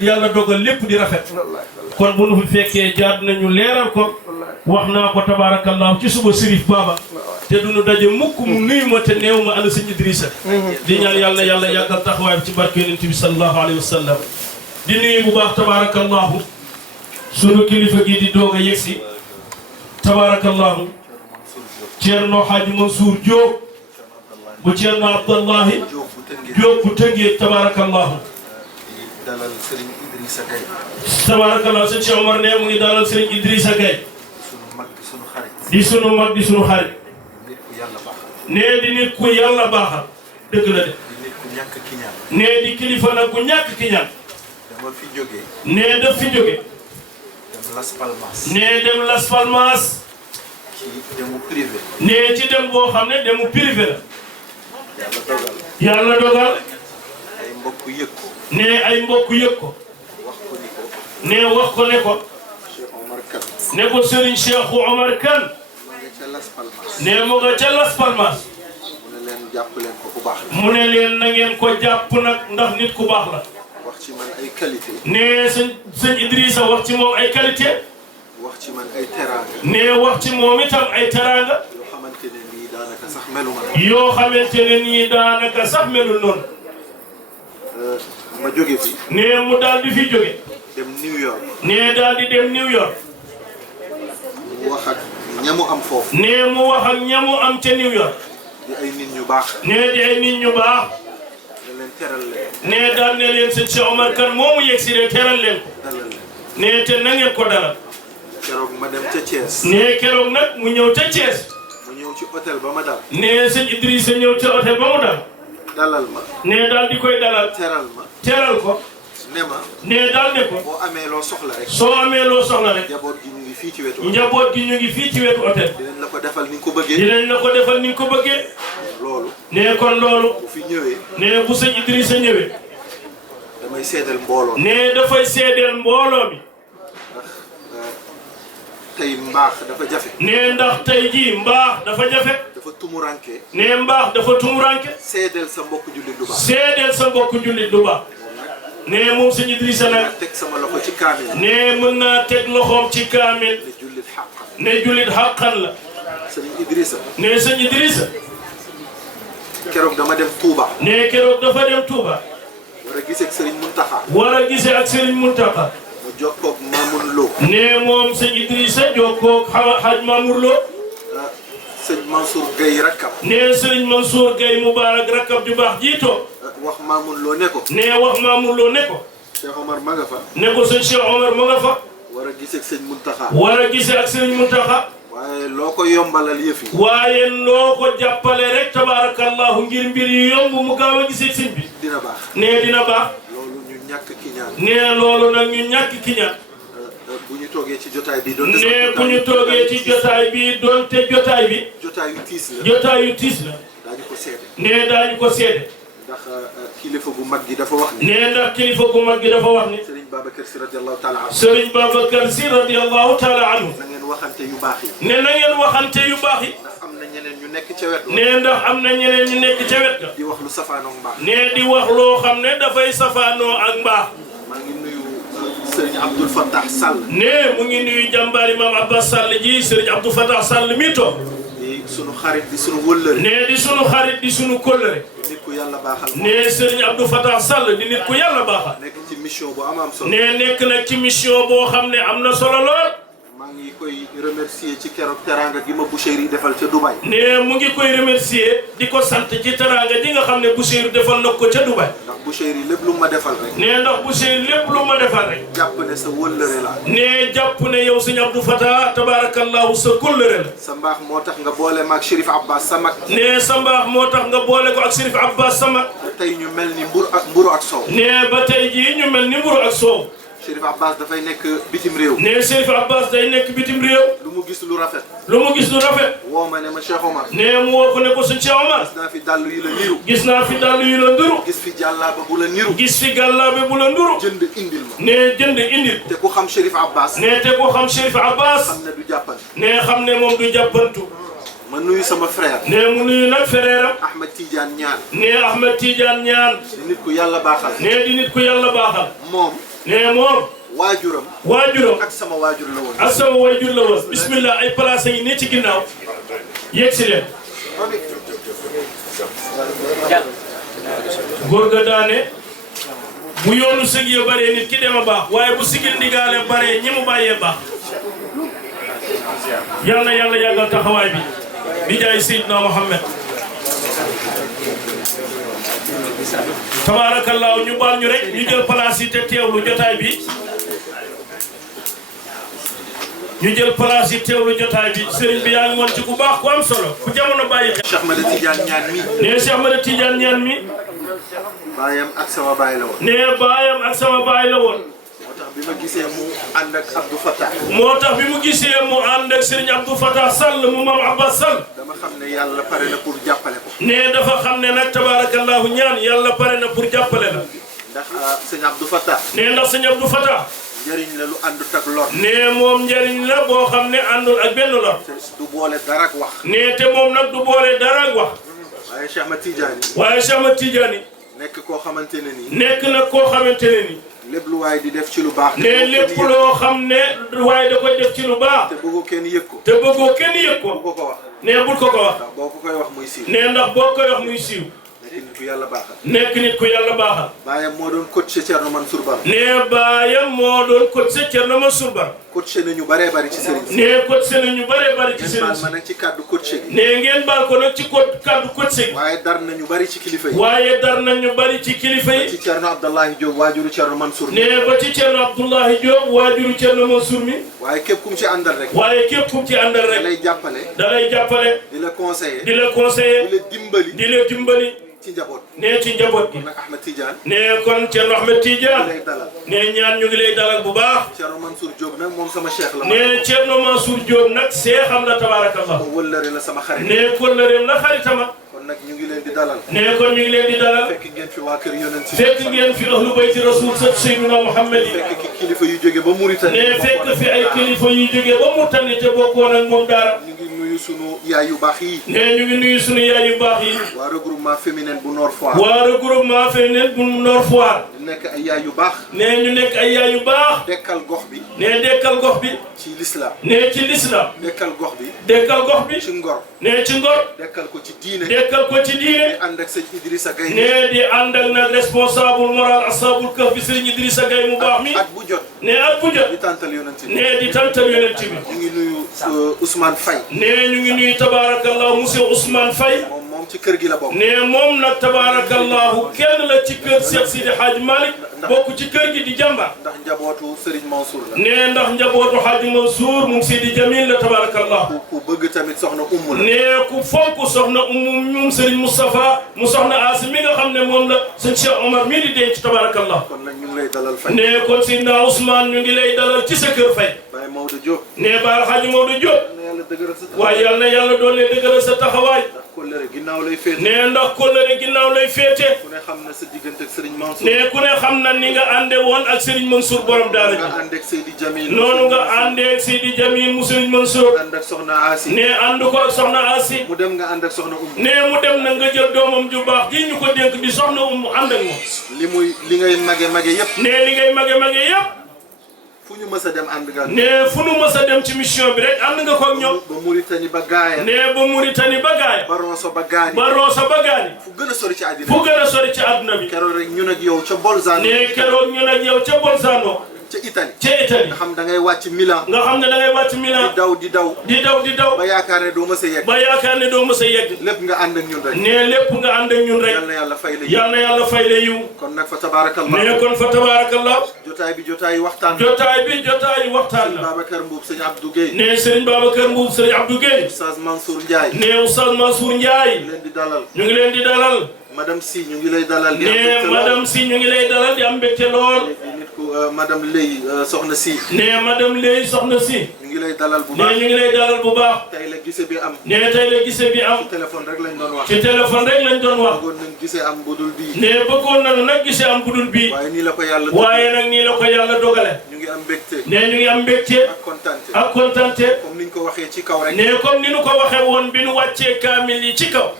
yàlla dogal lépp di rafet kon bu nu fi fekkee jaar nañu leeral ko wax naa ko tabarakallahu ci suba Sërif Baba te duñu daje mukk mu nuyu ma te néew ma ana sëñ Idrissa di ñaan yàlla yàlla yàggal taxawaay ci barke Yonent bi sallallahu alayhi wa sallam di nuyu bu baax tabarakallahu sunu kilifa gi di doog a yegsi tabarakallahu Ceerno Haaji Mansour Diop bu Ceerno Abdallahi Diop bu Tëngéej tabarakallahu dalal Serigne Idrissa Gueye. tabarakallah sëñ Cheikh Omar ne mu ngi dalal Serigne Idrissa Gueye. sunu mag di sunu xarit. di sunu mag di sunu xarit. nit ku yàlla baaxal. nee di nit ku yàlla baaxal. dëgg la de. di nit ku ñàkk ki ñaan. nee di kilifa nag ku ñàkk ki ñaan. dama fi jógee. nee daf fi jóge. dem Las Palmas. nee dem Las Palmas. ci demu privé. nee ci dem boo xam ne demu privé la. yàlla dogal. yàlla dogal. ay mbokk yëg ko. nee ay mbokk yëg ko. wax ko ni ko. nee wax ko ne ko. Cheikh Omar Kane. ne ko Serigne Cheikh Omar Kane. ma nga ca Las Palmas. nee mu nga ca Las Palmas. mu ne leen jàpp leen ko ku baax la. mu ne leen na ngeen ko jàpp nag ndax nit ku baax la. wax ci man ay qualité. nee sëñ Idrissa wax ci moom ay qualité. wax ci man ay teraanga. nee wax ci moom itam ay teraanga. yoo xamante ne nii daanaka sax melu ma. yoo xamante ne nii daanaka sax melul noonu. ma jóge fi. nee mu daal di fi jóge. dem New York. nee daal di dem New York. mu wax ak ñamu am foofu. nee mu wax ak ñamu am ca New York. di ay nit ñu baax. nee di ay nit ñu baax. ne leen teral leen. nee daal ne leen sëñ Cheikh Omar Kane moomu yegg si de teral leen ko. dalal leen. nee te na ngeen ko dalal. keroog ma dem ca Thiès. nee keroog nag mu ñëw ca Thiès. mu ñëw ci hôtel ba ma dal. nee sëñ Idrissa ñëw ca hôtel ba mu dal. dalal ma. nee daal di koy dalal. teral ma. teral ko. ne ma. nee daal ne ko. boo amee loo soxla rek. soo amee loo soxla rek. njaboot gi ñu ngi fii ci wetu. njaboot gi ñu ngi fii ci wetu hôtel. dinañ la ko defal ni nga ko bëggee. dinañ la ko defal ni nga ko bëggee. loolu. nee kon loolu. bu fi ñëwee. nee bu sëñ Idrissa ñëwee. damay seedeel mbooloo. nee dafay seedeel mbooloo mi. ndax tey mbaax dafa jafe. nee ndax tey jii mbaax dafa jafe. dafa tumuranke. nee mbaax dafa tumuranke. seedeel sa mbokk jullit du baax. seedeel sa mbokk jullit du baax. nee moom sëñ Idrissa nag. teg sama loxo ci kaamil. nee mën naa teg loxoom ci kaamil. ne jullit xàqan. ne jullit xàqan la. sëñ Idrissa. nee sëñ Idrissa. keroog dama dem Touba. nee keroog dafa dem Touba. war a gisee ak Serigne Mountakha. war a gisee ak Serigne Mountakha. mu jokkoog Mamoun Lo. nee moom sëñ Idrissa jokkoog Hadj Mamour Lo. sëñ Mansour Gueye rakkam. nee sëñ Mansour Gueye Moubarak rakkam ju baax jiitoo. wax Mamoun Lo ne ko. nee wax Mamour Lo ne ko. Cheikh Omar ma nga fa. ne ko sëñ Cheikh Omar ma nga fa. war a gisee ak sëñ Mountakha. war a gisee ak sëñ Mountakha. waaye loo ko yombalal yëf yi. waaye loo ko jàppale rek tabaarakallahu ngir mbir yi yomb mu gaaw a gisee sëñ bi. dina baax. nee dina baax. loolu ñu ñàkk ki ñaan. nee loolu nag ñu ñàkk ki ñaan. bu ñu toogee ci jotaay bi doon. nee bu ñu toogee ci jotaay bi doonte jotaay bi. jotaayu tiis la. jotaayu tiis la. daañu ko seede. nee daañu ko seede. ndax kilifa bu mag gi dafa wax ni. nee ndax kilifa gu mag gi dafa wax ni. Serigne Babacar Sy radiyallahu taala anhu. Serigne Babacar Sy radiyallahu taala anhu. na ngeen waxante yu baax yi. nee na ngeen waxante yu baax yi. ndax am na ñeneen ñu nekk ca wet. nee ndax am na ñeneen ñu nekk ca wet ga. di wax lu safaanoo mbaax. nee di wax loo xam ne dafay safaanoo ak mbaax. maa ngi nuyu Serigne Abdoul Fattah Sall. nee mu ngi nuyu jàmbaari maam Abbas Sall ji Serigne Abdou Fattah Sall mi toog. di sunu xarit di sunu wëllëre. nee di sunu xarit di sunu kóllëre. nit ku yàlla baaxal. nee Serigne Abdou Fattah Sall di nit ku yàlla baaxal. nekk ci mission bu am solo. ne nekk nag ci mission boo xam ne am na solo lool. maa ngi koy remercier ci keroog teraanga gi ma Boucheyri defal ca Dubaï. ne mu ngi koy remercier di ko sant ci teraanga ji nga xam ne Boucheyri defal na ko ca Dubaï. ndax Boucheyri lépp lu ma defal rek. ne ndax Boucheyri lépp lu ma defal rek. jàpp ne sa wëllëre la. ne jàpp ne yow sëñ Abdou Fatah tabarakallahu sa kóllëre la. sa mbaax moo tax nga boole ma ak Chérif Abbas sa mag. ne sa mbaax moo tax nga boole ko ak Chérif Abbas sa mag. ba tey ñu mel ni mburu ak soow. ne ba tey jii ñu mel ni mburu ak soow. Chérif Abbas dafay nekk bitim réew. ne Chérif Abbas day nekk bitim réew. lu mu gis lu rafet. lu mu gis lu rafet. woo ma ne ma Cheikh Omar. ne mu woo ko ne ko sëñ Cheikh Omar. gis naa fi dàll yi la niru. gis naa fi dàll yu la nduru. gis fi jàllaaba bu la niru. gis fi gàllaabe bu la nduru. jënd indil ma. ne jënd indil. te ku xam Chérif Abbas. ne te ko xam Chérif Abbas. xam ne du jàppal. ne xam ne moom du jàppantu. ma nuyu sama frère. ne mu nuyu nag frère am. Ahmed Tidiane Niane. ne Ahmed Tidiane Niane. di nit ku yàlla baaxal. ne di nit ku yàlla baaxal. moom. ne moom. waajuram. waajuram. ak sama waajur la woon. ak sama waajur la woon. bismillah ay place yi nii ci ginnaaw. yegg si leen. góor ga daane. bu yoonu sëg ya bare nit ki dem a baax. waaye bu sigil ndigaale bare ñi mu bàyyee baax. yal na yàlla yàggal taxawaay bi. bi jaay Seydina Mohamed. tabaarakallaahu ñu baal ñu rek ñu jël place yi te teewlu jotaay bi. ñu jël place yi teewlu jotaay bi sëriñ bi yaa ngi woon ci ku baax ku am solo ku jamono bàyyi xel. Cheikh Ahmed Tidiane Niane mi. nee Cheikh Ahmed Tidiane Niane mi. baayam ak sama baay la woon. nee baayam ak sama baay la woon. moo tax bi ma gisee mu ànd ak Abdou Fatah. moo tax bi mu gisee mu ànd ak sëriñ Abdou Fatah Sall mu maam Abbas Sall. dama xam ne yàlla pare na pour jàppale ko. nee dafa xam ne nag tabaarakallaahu ñaan yàlla pare na pour jàppale la. ndax sëñ Abdou Fatah. nee ndax sëñ Abdou Fatah. njëriñ la lu àndut ak lor. nee moom njëriñ la boo xam ne àndul ak benn lor. te du boole dara ak wax. nee te moom nag du boole dara ak wax. waaye Cheikh Ahmed Tidiane. waaye Cheikh Ahmed Tidiane. nekk koo xamante ne nii. nekk nag koo xamante ne nii. lépp lu waay di def ci lu baax. nee lépp loo xam ne waaye da koy def ci lu baax. te bëggoo kenn yëg ko. te bëggoo kenn yëg ko. bu ko ko wax. nee bul ko ko wax. ndax boo ko koy wax muy siiw. nee ndax boo koy wax muy siiw. nekk nit ku yàlla baaxal. nekk nit ku yàlla baaxal. baayam moo doon coaché Thierno Mansour Ba. nee baayam moo doon coaché Thierno Mansour Ba. coaché nañu baree bari ci sëriñ si. nee coaché nañu bëree bëri ci sëriñ si. ma nag ci kàddu coaché gi. nee ngeen baal ko nag ci kàddu coaché gi. waaye dar nañu bari ci kilifa yi. waaye dar nañu bëri ci kilifa yi. ci Thierno Abdallahi Diop waajuru Thierno Mansour mi. nee ba ci Thierno Abdoulahi Diop waajuru Thierno Mansour mi. waaye képp kum ci àndal rek. waaye képp kum ci àndal da rek. lay jàppale. da lay jàppale. di la conseiller. di la conseiller. di la dimbali. di la dimbali. ci njaboot. nee ci njaboot gi. nag Ahmed Tidiane. nee kon Thierno Ahmed Tidiane. lay dalal. nee ñaan ñu ngi lay dalal bu baax. Thierno Mansour Diop nag moom sama cheikh la. nee Thierno Mansour Diop nag seexam la tabaarakallah. ma wëllëre la sama xarit. nee kóllëreem la xaritama. kon nag ñu ngi leen di dalal. nee kon ñu ngi leen di dalal. fekk ngeen fi waa kër yonent si. fekk ngeen fi ahlu bayti rasul sët Seydina Muhammad yi. fekk ki kilifa yu jóge ba Mauritanie. nee fekk fi ay kilifa yu jógee ba Mauritanie te bokkoon ak moom daara. ñu ngi nuyu sunu yaay yu baax yi. nee ñu ngi nuyu sunu yaay yu baax yi. waa regroupement féminin bu Nord Foire. waa regroupement féminin bu Nord Foire. ñu nekk ay yaay yu baax. nee ñu nekk ay yaay yu baax. dekkal gox bi. nee dekkal gox bi. ci l'islam. nee ci l'islam. dekkal gox bi. dekkal gox bi. ci ngor. nee ci ngor. dekkal ko ci diine. dekkal ko ci diine. di ànd ak sëñ Idrissa Gaye. nee di ànd ak nag responsable moral ashabul kahf bi sëriñ Idrissa Gaye mu baax mi. at bu jot. nee at bu jot. di tàntal yonent bi. nee di tantal yonent bi. ñu ngi nuyu Ousmane Faye. nee ñu ngi nuyu tabaarakallahu monsieur Ousmane Faye. moom ci kër gi la bokk. nee moom nag tabaarakallahu kenn la ci kër Cheikh Sidi Hadj Malick bokk ci kër gi di jàmbaar. ndax njabootu Serigne Mansour la. nee ndax njabootu Hadj Mansour mu Sidi Jamil la tabaarakallahu. ku bëgg tamit soxna Umm la. nee ku fonk soxna Umm Serigne Moustapha mu soxna Asi mi nga xam ne moom la sëñ Cheikh Omar mii di denc tabaarakallahu. kon nag ñu ngi lay dalal Faye. nee kon Sidna Ousmane ñu ngi lay dalal ci sa kër Faye. Baye Maodo Diop. nee Baal Hadj Maodo Diop. na yàlla dëgëral sa taxawaay. waaye yal na yàlla doon lee dëgëral sa taxawaay. ndax kóllëre ginnaaw lay féete. nee ndax kóllëre ginnaaw lay féete. ku ne xam na sa diggante ak Serigne Mansour. nee ku ne xam na ni nga ànde woon ak Serigne Mansour borom daara nga ji. ànd ak Seydi Jamil. noonu nga àndee ak Seydi Jamil mu Serigne Mansour. ànd ak soxna Asi. nee ànd ko ak soxna Asi. mu dem nga ànd ak soxna Umm. nee mu dem na nga jël doomam ju baax ji ñu ko dénk di soxna Umm ànd ak moom. li ngay mage yëpp. nee li ngay mage yëpp. fu fu ñu mës a dem ànd nga. ne fu ñu mës a dem ci mission bi rek ànd nga ko ak ñoom. ba Mauritanie ba Gaaya. ne ba Mauritanie ba Gaaya. ba Rosso ba Gaani. ba Rosso ba Gaani. fu gën a sori ci àddina. fu gën a sori ci àdduna bi. keroog rek ñun ak yow ca Bolzano. ne keroog ñun ak yow ca Bolzano. ca Italie. ca Italie. nga xam da ngay wàcc Milan. nga xam ne da ngay wàcc Milan. di daw di daw. di daw di daw. ba yaakaar ne doo mës a yegg. ba yaakaar ne doo mës a yegg. lépp nga ànd ak ñun rek. ne lépp nga ànd ak ñun rek. yal na yàlla fay la yiw. yal na yàlla fay la yiw. kon nag fa tabaarakallah. ne kon fa tabaarakallah. jotaay bi jotaay waxtaan. jotaay bi jotaay waxtaan la. Babacar Mbuub sëñ Abdou Guèye. ne Serigne Babacar Mbuub Serigne Abdou Guèye. Oustaz Mansour Ndiaye. ne Oustaz Mansour Ndiaye. ñu leen di dalal. ñu ngi leen di dalal. madame Sy ñu ngi lay dalal. ne madame Sy ñu ngi lay dalal di am mbégte lool. nit ku madame Lay soxna Sy. ne madame Lay soxna Sy. ñu ngi lay dalal bu ne baax. ñu ngi lay dalal bu baax. tey la gise bi am. ne tey la gise bi am. téléphone rek lañ doon wax. ci téléphone rek lañ doon wax. bëggoon nañ gise am budul bii. ne bëggoon nañu nag gise am budul bii. waaye nii la ko yàlla. waaye nag nii la ko yàlla dogale. ñu ngi am mbégte. ne ñu ngi am mbégte. ak kontante. ak kontante. comme niñ ko waxee ci kaw rek. ne comme ni ñu ko waxee woon bi nu wàccee kaamil yi ci kaw.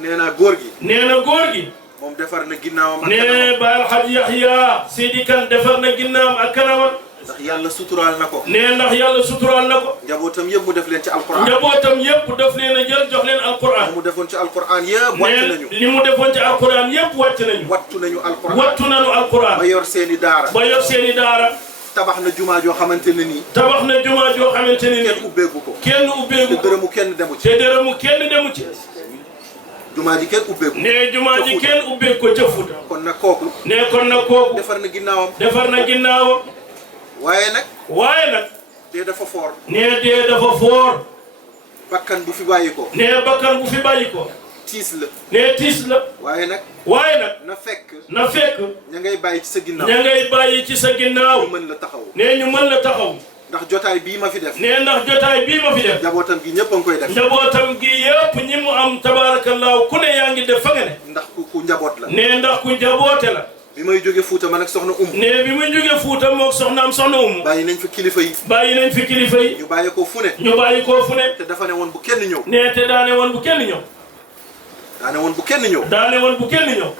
nee naa góor gi. nee na góor gi. moom defar na ginnaawam. ne ba Alxaji Yaxya Seydi Kan defar na ginnaawam ak kanamam. ndax yàlla suturaal na ko. ne ndax yàlla suturaal na ko. njabootam yëpp mu def leen ci alquran. njabootam yëpp daf leen a jël jox leen alquran. mu defoon ci alquran yëpp wàcc nañu. li mu defoon ci alquran yëpp wàcc nañu. wattu nañu alquran. wattu nañu alquran. ba yor seeni daara. ba yor seeni daara. tabax na jumaa joo xamante ne nii. tabax na jumaa joo xamante ne kenn nii. ubbeegu ko. kenn ubbeegu te ko. dërëmu kenn demu ci. te dërëmu kenn demu ci. jumaa ji kenn ubbeegu. ne jumaa ji kenn ubbeegu ko ca Fuuta. kon nag kooku. ne kon nag kooku. defar na ginnaawam. defar na ginnaawam. waaye nag. waaye nag. dee dafa foor. ne dee dafa foor. bakkan bu fi bàyyi ko. ne bakkan bu fi bàyyi ko. tiis la. ne tiis la. waaye nag. waaye nag. na fekk. na fekk. ña ngay bàyyi ci sa ginnaaw. ña ngay bàyyi ci sa ginnaaw. ñu mën la taxaw. ne ñu mën la taxaw. ndax jotaay bii ma fi def. ne ndax jotaay bii ma fi def. njabootam gi ñëpp a ngi koy def. njabootam gi yëpp ñi mu am tabaarakallaahu ku ne yaa ngi def fa nga ne. ndax ku njaboot la. ne ndax ku njaboote la. bi may jóge Fuuta man ak soxna ne bi muy jóge Fuuta moog soxnaam soxna bàyyi nañ fi kilifa yi. bàyyi nañ fi kilifa yi. ñu bàyyi ko fu ne. ñu bàyyi koo fu ne. te dafa ne woon bu kenn ñëw. ne te daane woon bu kenn ñëw. daane woon bu kenn ñëw. daane woon bu kenn ñëw.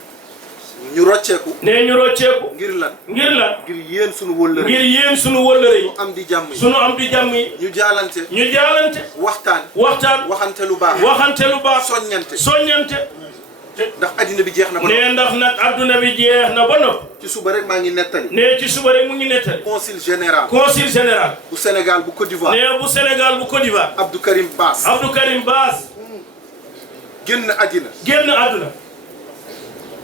ñu rocceeku. ne ñu rocceeku. ngir lan. ngir lan. ngir yéen sunu wëllëre. ngir yéen sunu wëllëre yi. am di jàmm yi. sunu am di jàmm yi. ñu jaalante. ñu jaalante. waxtaan. waxtaan. waxante lu baax. waxante lu baax. soññante. soññante. ndax addina bi jeex na ba noppi. ne ndax nag adduna bi jeex na ba noppi. ci suba rek maa ngi nettali. ne ci suba rek mu ngi nettali. consul général. consul général. bu Sénégal bu Côte d'Ivoire. ne bu Sénégal bu Côte d'Ivoire. Abdou Karim Baas. Abdou Karim Baas. génn addina. génn adduna.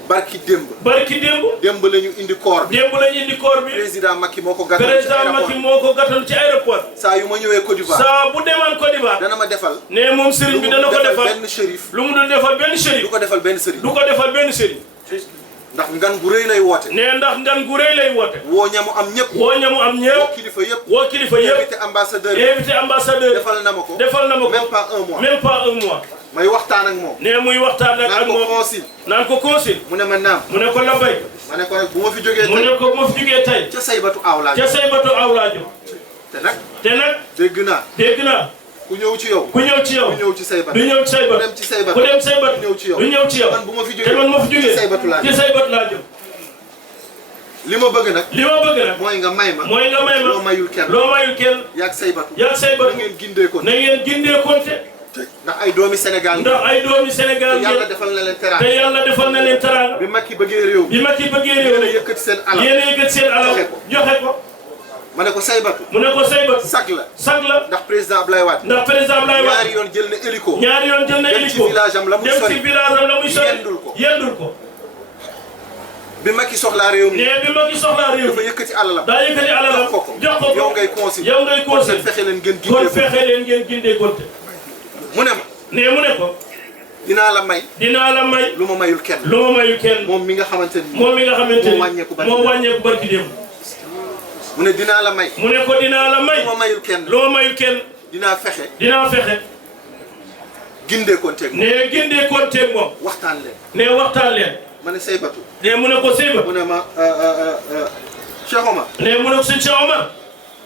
barki démb. barki démb. démb la ñu indi koor bi. démb la ñu indi koor bi. président Macky moo ko gàttal ci président aéroport. Macky moo ko gàttal ci aéroport. saa yu ma ñëwee Côte d'Ivoire. saa bu demaan Côte d'Ivoire. dana ma defal. ne moom sëriñ bi dana ko defal benn shérif. lu mu dul defal benn du sëriñ. ko defal benn sëriñ. du ko defal benn sëriñ. ndax ngan gu rëy lay woote. ne ndax ngan gu rëy lay woote. woo ñamu am ñëpp. woo ñamu am woo ñëpp. kilifa yëpp. woo kilifa yëpp. invité ambassadeur. invité ambassadeur. defal na ma ko. defal na ma ko. même pas un mois. même pas un mois. may waxtaan ak moom. ne muy waxtaan ak naan ko moom. consul. naan ko consul. mu ne ma naam. mu ne ko labay. ma ne ko nag bu ma fi jógee mu tey. ne ko bu ma fi jógee tey. ca saybatu aaw laa ca say bato aw laa jëm. te nag. te nag dégg naa. dégg naa. ku ñëw ci yow. ku ñëw ci yow. ku ñëw ci saybatu. du ñëw ci say ku bat. dem ci saybatu. ku dem say bat. du ñëw ci yow. du ñëw ci yow. man bu ma fi te man ma fi jógee. jógee. ci saybatu laa ci jëm. say bat laa jëm. li ma bëgg nag. li ma bëgg nag. mooy nga may ma. mooy nga may ma. loo mayul kenn. loo mayul kenn. yaag saybatu. yaa say bat. na ngeen gindee ko. na ngeen gindee konte. ndax ay doomi Sénégal. ndax ay doomi Sénégal yàlla ngeen. defal na leen te teraanga. yàlla defal na leen teraanga. bi Macky bëggee réew mi. bi ma ci bëggee yéen réew a mi. yëkkati seen alal. yéen a yëkkat seen alal. joxe ko. joxe ko. ma ne ko saybatu. mu ne ko say bat. sag la. sag la. ndax président Ablaye Wade. ndax président Abdoulaye Wade. ñaari yoon jël na hélico. ñaari yoon jël na dem ci hélico. village am la muy dem sori. ci village am la muy sori. yendul ko. yendul ko. bi Macky soxlaa réew mi. ne bi ma ci soxlaa réew dafa mi. yëkkati alalam. daa yëkkati alalam. jox ko ko. jox ko ko. yow ngay consul. yow ngay consul. fexe leen ngeen kon gindee ko. fexe leen ngeen gindee konte. mu ne ma. ne mu ne ko. dinaa la may. dinaa la may. lu ma mayul kenn. lu ma mayu kenn. moom mi nga xamante ni. moom mi nga xamante ni moo wàññeeku barki moo wàññeeku barki démb. mu ne dinaa la may. mu ne ko dinaa la may. lu ma mayul kenn. lu ma mayul kenn. dinaa fexe. dinaa fexe. gindee konteeg moom. ne gindee konteeg moom. waxtaan leen. ne waxtaan leen. ma ne saybatu. ne mu ne ko Seyba. mu ne ma Cheikh Omar. ne mu ne ko sëñ Cheikh Omar.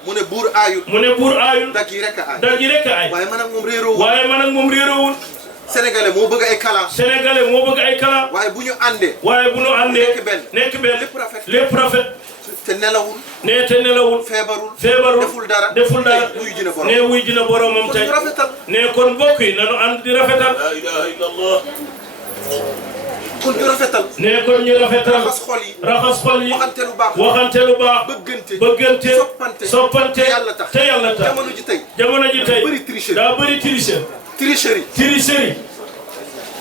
mu ne buur aayut. mu ne buur aayul. dag yi rek a aay. dag yi rek ay. waaye man ak moom réeroo wu. waaye man ak moom réeroowul. Sénégalais moo bëgg ay kalan. Sénégalais moo bëgg ay kala. waaye bu ñu àndee. waaye bu nu àndee. nekk benn. nekk benn. lépp rafet. lépp rafet. te nelawul. nee te nelawul feebarul deful dara nee wuy ji na boromam tey nee kon mbokk yi nanu ànd di rafetal la ilaha illallah kon ñu rafetal nee kon ñu rafetal raxas xol yi waxante lu baax bëggante soppante te yàlla tax jamono ji tey daa bëri tricherie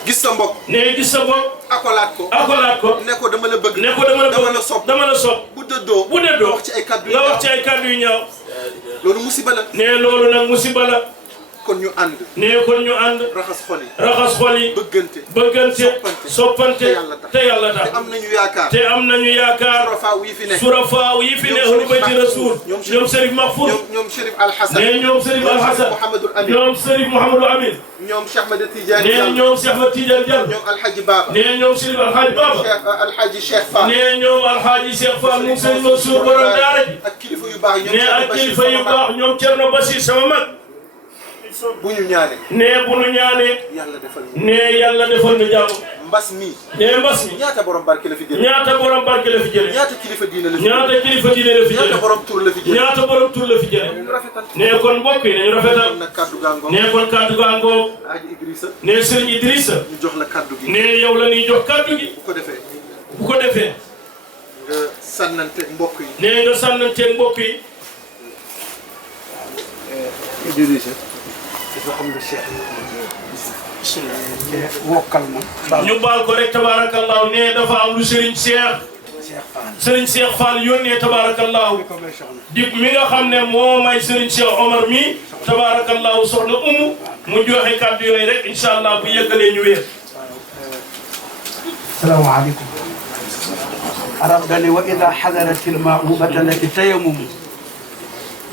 gis sa mbokk nee gis sa mbokk akolaat ko ne ko dama la bëgg dama la sopp bu dëddoo nga wax ci ay kàddu yu ñaaw loolu musiba la nee loolu nag musiba la kon ñu ànd nee kon ñu ànd raxas xol yi bëggante soppante te yàlla tax te am nañu yaakaar surafaaw yi fi ne ahlu bayti rasul ñoom Serif Mahfouz ñoom Serif Alhasan nee ñoom Serif Alhasan ñoom Serif Mouhamadou Amin ñoom Cheikh Ahmed Tidiane nee ñoom Cheikh Ahmed Tidiane Diallo ñoom Alhaji Baba nee ñoom Serif Alhaji Baba Alhaji Cheikh Fall nee ñoom Alhaji Cheikh Fall moom Serigne Mansour borom daara ji ak kilifa yu baax nee ak kilifa yu baax ñoom Thierno Bassir sama mag bu ñu ñaanee nee bu ñu ñaanee nee yàlla defal ñu jàmm mbas mi nee mbas mi ñaata borom barke la fi jëlee ñaata kilifa diine la fi jëlee ñaata borom tur la fi jëlee ñaata borom tur la fi jëlee nee kon mbokk yi nañu rafetal nee kon kaddu gaa ngoog nee Serigne Idrissa ñu jox la kaddu gi nee yow la ñuy jox kaddu gi bu ko defee nga sànnante mbokk yi nee nga sànnante mbokk yi Idrissa dafa xam ne Cheikh wokkal ma ñu baal ko rek tabarakallahu nee dafa am lu Serigne Cheikh Fall yónnee tabarakallahu di mi nga xam ne moo may Serigne Cheikh Omar mi tabarakallahu soxna Umu mu joxe kàddu yooyu rek incha allah bu yeggalee ñu wéer. salaamaaleykum. arab dani wa ida xadaratil maa'u batalati tayammum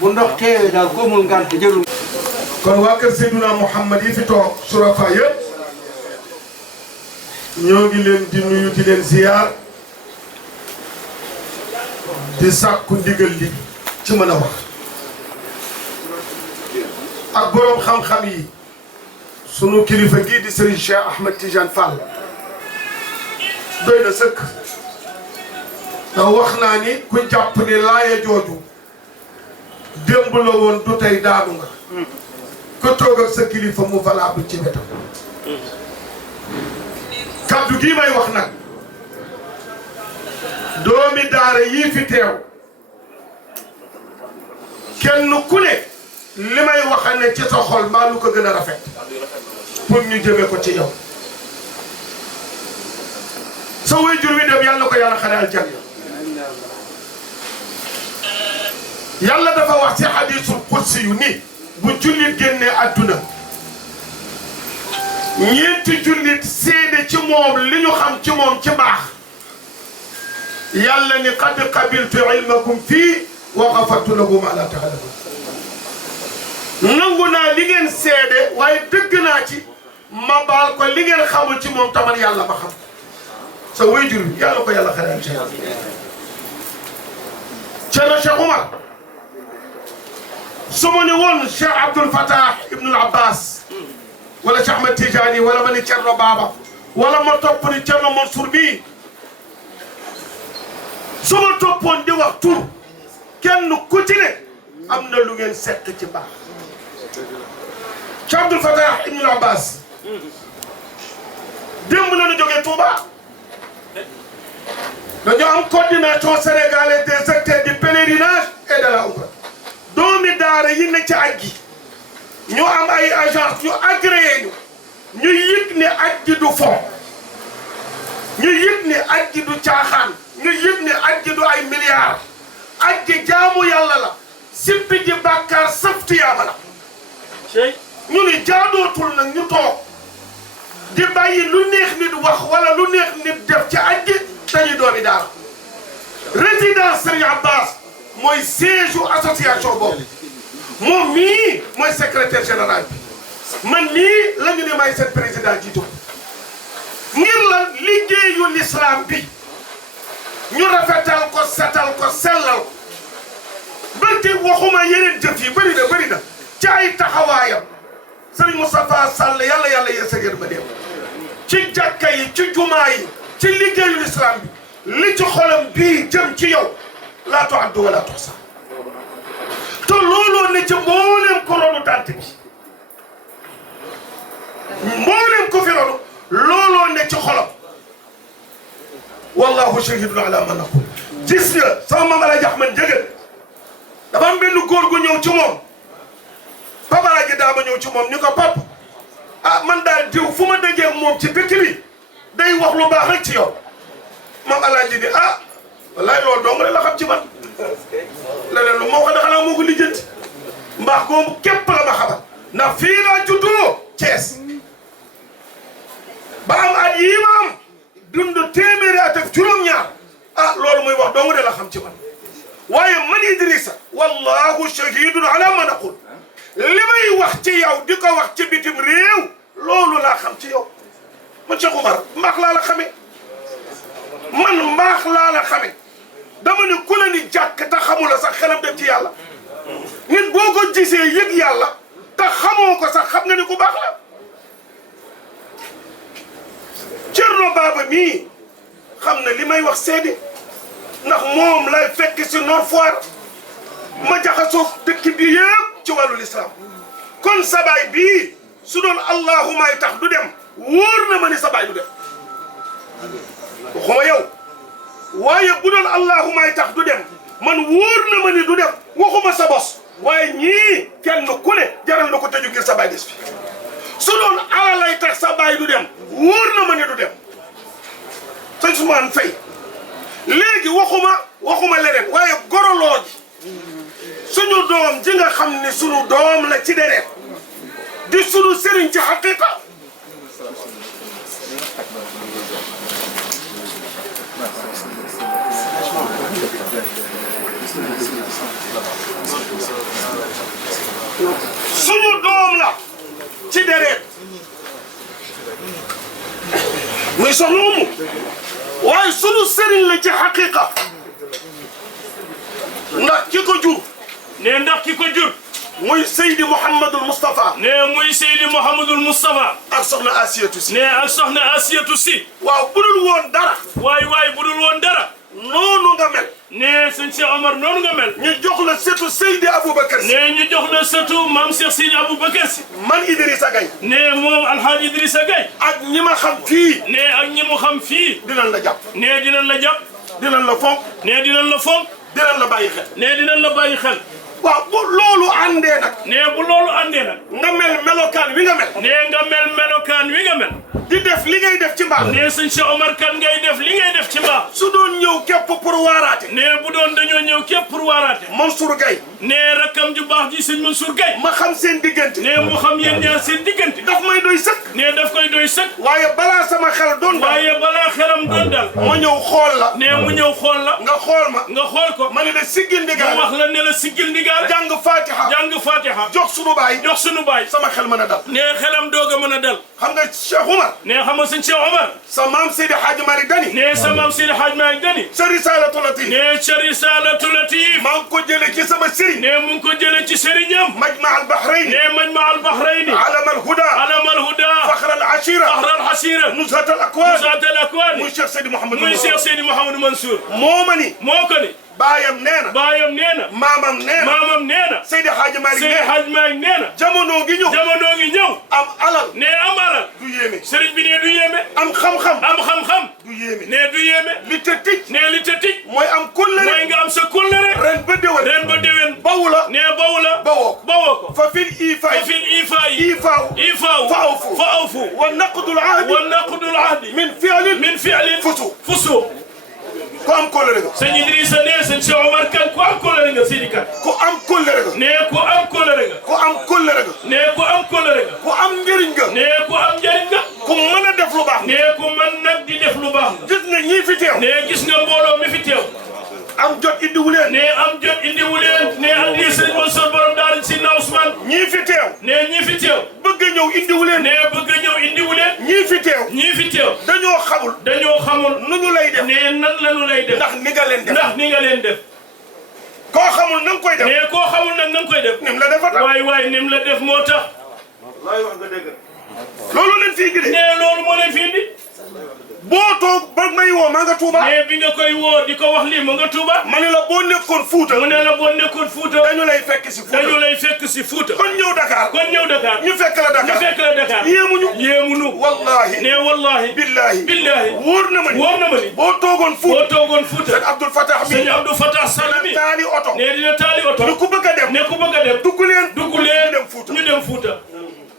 bu ndox teewee daal ko mul ngant jërul. kon waa kër Seydina Mouhamad yi fi toog surafa yëpp ñoo ngi leen di nuyu di leen ziyaar di sàkku ndigal li ci mën a wax ak boroom xam-xam yi sunu kilifa gii di Serigne Cheikh Ahmed Tidiane Fall doy na sëkk ndax wax naa ni ku jàpp ni laaya jooju démb la woon du tey daanu nga ko toog ak sa kilifa mu valable ci wetam kaddu gii may wax nag doomi daara yii fi teew kenn ku ne li may waxa ne ci sa xol maa lu ko gën a rafet pour ñu jëme ko ci yow sa waajur wi dem yàlla ko yàlla xare aljanna yàlla dafa wax ci hadiisul qudsi yu ni bu jullit génnee àdduna ñeenti jullit seede ci moom li ñu xam ci moom ci baax yàlla ni qad qabiltu ilmakum fii wa ghafartu lakum ma la ta'lamun nangu naa li ngeen seede waaye dëgg naa ci ma baal ko li ngeen xamul ci moom taman yàlla ma xam sa wayjur bi yàlla ko yàlla xaral ci Cerno Cheikh Oumar su ma ne woon Cheikh Abdoul Fattah Ibn Abbas wala Cheikh Ahmed Tidiane wala ma ni Cerno Baba wala ma topp ni Cerno Mansour bii su ma toppoon di wax tur kenn ku ci ne am na lu ngeen sekk ci baax Cheikh Abdoul Fattah Ibn Abbas démb la ñu jógee Touba dañoo am coordination sénégalaise des acteurs du pèlerinage et de la Oumra doomi daara yi ne ci aj gi ñu am ay agence ñu agréé ñu yëg ne aj gi du fo ñu yëg ne aj gi du caaxaan ñu yëg ne aj gi du ay milliards aj gi jaamu yàlla la sippi ji bàkkaar sëf tiyaaba la ñu ni jaadootul nag ñu toog di bàyyi lu neex nit wax wala lu neex nit def ci aj gi dañuy doomi daara résidence Serigne Abbas mooy siège association boobu moom mii mooy secrétaire général bi man nii la ñu ne may seen président jiitu ngir la liggéeyu l'islam bi ñu rafetal ko setal ko sellal ko bëgg waxuma yeneen jëf yi bëri na ci ay taxawaayam Serigne Moustapha Sall yàlla yee sa gër ba dem ci jàkka yi ci jumaa yi ci liggéeyu l'islam bi li ci xolam bii jëm ci yow laa tu'addu wa laa tuhsaa te looloo ne ca mbooleem ko ronu tànt bi mbooleem ko fi ronu looloo ne ci xolam wallahu shahidun ala ma naqul gis nga sama maam Alaaji Ahmad Njëgën dafa am benn góor gu ñëw ci moom Papa Alaaji daa ba ñëw ci moom ni ko pap ah man daal diw fu ma dajee moom ci dëkk bi day wax lu baax rek ci yow moom Alaaji ni ah wallaay loolu dong la xam ci man leneen lu moo ko xanaa moo ko lijjanti mbaax googu képp la ma xamal ndax fii laa juddoo Thiès ba am at yii ma am dund téeméeri at ak juróom-ñaar ah loolu muy wax dong de la xam ci man waaye man Idrissa wallahu shahidun ala ma naqul li may wax ci yow di ko wax ci bitim réew loolu laa xam ci yow man Cheikh Oumar mbaax laa la xamee man mbaax laa la xamee dama ne ku la ni jàkk te xamula sax xelam dem ci yàlla nit boo ko gisee yëg yàlla te xamoo ko sax xam nga ni ku baax la Cerno Baaba mii xam na li may wax seede ndax moom lay fekk si Nord Foire ma jaxasoo dëkk bi yëpp ci wàllu lislaam kon sabaay bii su doon allahumay tax du dem wóor na ma ni sabaay du dem waxuma yow waaye bu doon allahumay tax du dem man wóor na ma ni du dem waxuma sa bos waaye ñii kenn ku ne jaral na ko tëju ngir sabaay des bi su doon alalay tax sabaay du dem wóor na ma ni du dem sëñ Ousmane Faye léegi waxuma leneen waaye goroloo ji suñu doom ji nga xam ne suñu doom la ci deret di suñu sëriñ ci xaqiqa suñu doom la ci deret muy soxna Umu waaye sunu sëriñ la ci xaqiqa ndax ki ko jur ne ndax ki ko jur muy Seydi Mouhamadul Moustapha ne muy Seydi Mouhamadul Moustapha ak soxna Asiyatu Si ne ak soxna Asiyatu Si waaw budul woon dara waay budul woon dara noonu nga mel ne sëñ Cheikh Omar noonu nga mel ñu jox la setu Seydi Aboubacar Si ne ñu jox la setu maam Cheikh Seydi Aboubacar Si man Idrissa Gaye ne moom Alhaji Idrissa Gaye ak ñi ma xam fii ne ak ñi mu xam fii dinañ la jàpp ne dinañ la jàpp dinañ la fonk ne dinañ la fonk dinañ la bàyyi xel ne dinañ la bàyyi xel waaw bu loolu àndee nag ne bu loolu àndee nag nga mel melokaan wi nga mel ne nga mel melokaan wi nga mel di def li ngay def ci mbaax ne sëñ Cheikh Omar kan ngay def li ngay def ci mbaax su doon ñëw képp pour waaraate ne bu doon dañoo ñëw képp pour waaraate Mansour Gaye ne rakkam ju baax ji sëñ Mansour Gaye ma xam seen diggante ne mu xam yéen ñaar seen diggante daf may doy sëkk ne daf koy doy sëkk waaye balaa sama xel doon dal waaye balaa xelam doon dal ma ñëw xool la ne mu ñëw xool la nga xool ma nga xool ko ma ne la siggil mu ndigaale wax la ne la siggil ndigaale jàng fatiha jàng fatiha jox sunu baay jox sunu baay sama xel mën a dal ne xelam doog a mën a dal xam nga Cheikh Oumar ne xam nga sëñ Cheikh Omar sa maam Seydi Hadji Malick Dani ne sa maam Seydi Hadji Malick Dani sa risalatu latif ne ca risalatu latif maa ngi ko jële ci sama sëriñ ne mu ngi ko jële ci sëriñam Majma al Bahrayn ne Majma al Bahrayni Alam al Huda Alam al Huda Fakhr al Ashira Fakhra al Hasira Nuzhat al Akwan Nuzhat al Akwan muy Cheikh Seydi Mouhamadou muy Cheikh Seydi Mouhamadou Mansour moo ma ni moo ko ni baayam nee na baayam nee na maamam nee na maamam nee na Seydi Hadji Malick Seydi nee na Hadji Malick nee na jamono gi ñëw jamono ngi ñëw am alal ne am alal du yéeme sëriñ bi ne du yéeme am xam-xam am xam-xam du yéeme ne du yéeme li te tij ne li te tij mooy am kóllëre mooy nga am sa kóllëre ren ba déwén ren ba déwén bawu la ne bawu la bawoo bawoo ko fa fil ifaay fa fil ifaayi ifaaw ifaaw fa awfu fa awfu wa naqdul ahdi wa naqdul ahdi min fi'lin min fi'lin fusu fusu ku am kóllëre nga sëñ Idrissa ne sëñ Cheikh Omar kan ku am kóllëre nga Sidi Kan ku am kóllëre nga ne ku am kóllëre nga ku am kóllëre nga ne ku am kóllëre nga ku am njëriñ nga ne ku am njëriñ nga ku mën a def lu baax ne ku mën nag di def lu baax nga gis nga ñii fi teew ne gis nga mbooloo mi fi teew am jot indiwu leen ne am jot indiwu leen ne andi sëñ Mansour borom daara si na Ousmane ñii fi teew ne ñii fi teew bëgg a ñëw indiwu leen ne bëgg a ñëw indiwu leen ñii fi teew ñii fi teew dañoo xamul dañoo xamul nu ñu lay def ne nan la ñu lay def ndax ni nga leen def ndax ni nga leen def koo xamul na nga koy def ne koo xamul nag na nga koy def nim la defa tax waay nim la def moo tax wallaay wax nga dëgg loolu leen fi indi de ne loolu moo leen fi indi boo toog ba may woo maa nga Tuuba. mais bi nga koy woo di ko wax lii ma nga Tuuba. ma ne la boo nekkoon Fuuta. mu ne la boo nekkoon Fuuta. dañu lay fekk si Fuuta. dañu lay fekk si Fuuta. kon ñëw Dakar. kon ñëw Dakar. ñu fekk la Dakar. ñu fekk la Dakar. yéemuñu. yéemuñu. wallahi. ne wallahi. billahi. billahi. wóor na ma ni. wóor na ma ni. boo toogoon Fuuta. boo toogoon Fuuta. sëñ Abdou Fatah mi. sëñ Abdou Fatah Sall mi. taali oto. ne dina taali oto. ne ku bëgg a dem. ne ku bëgg a dem. dugg leen. dugg leen. ñu dem Fuuta. ñu dem Fuuta.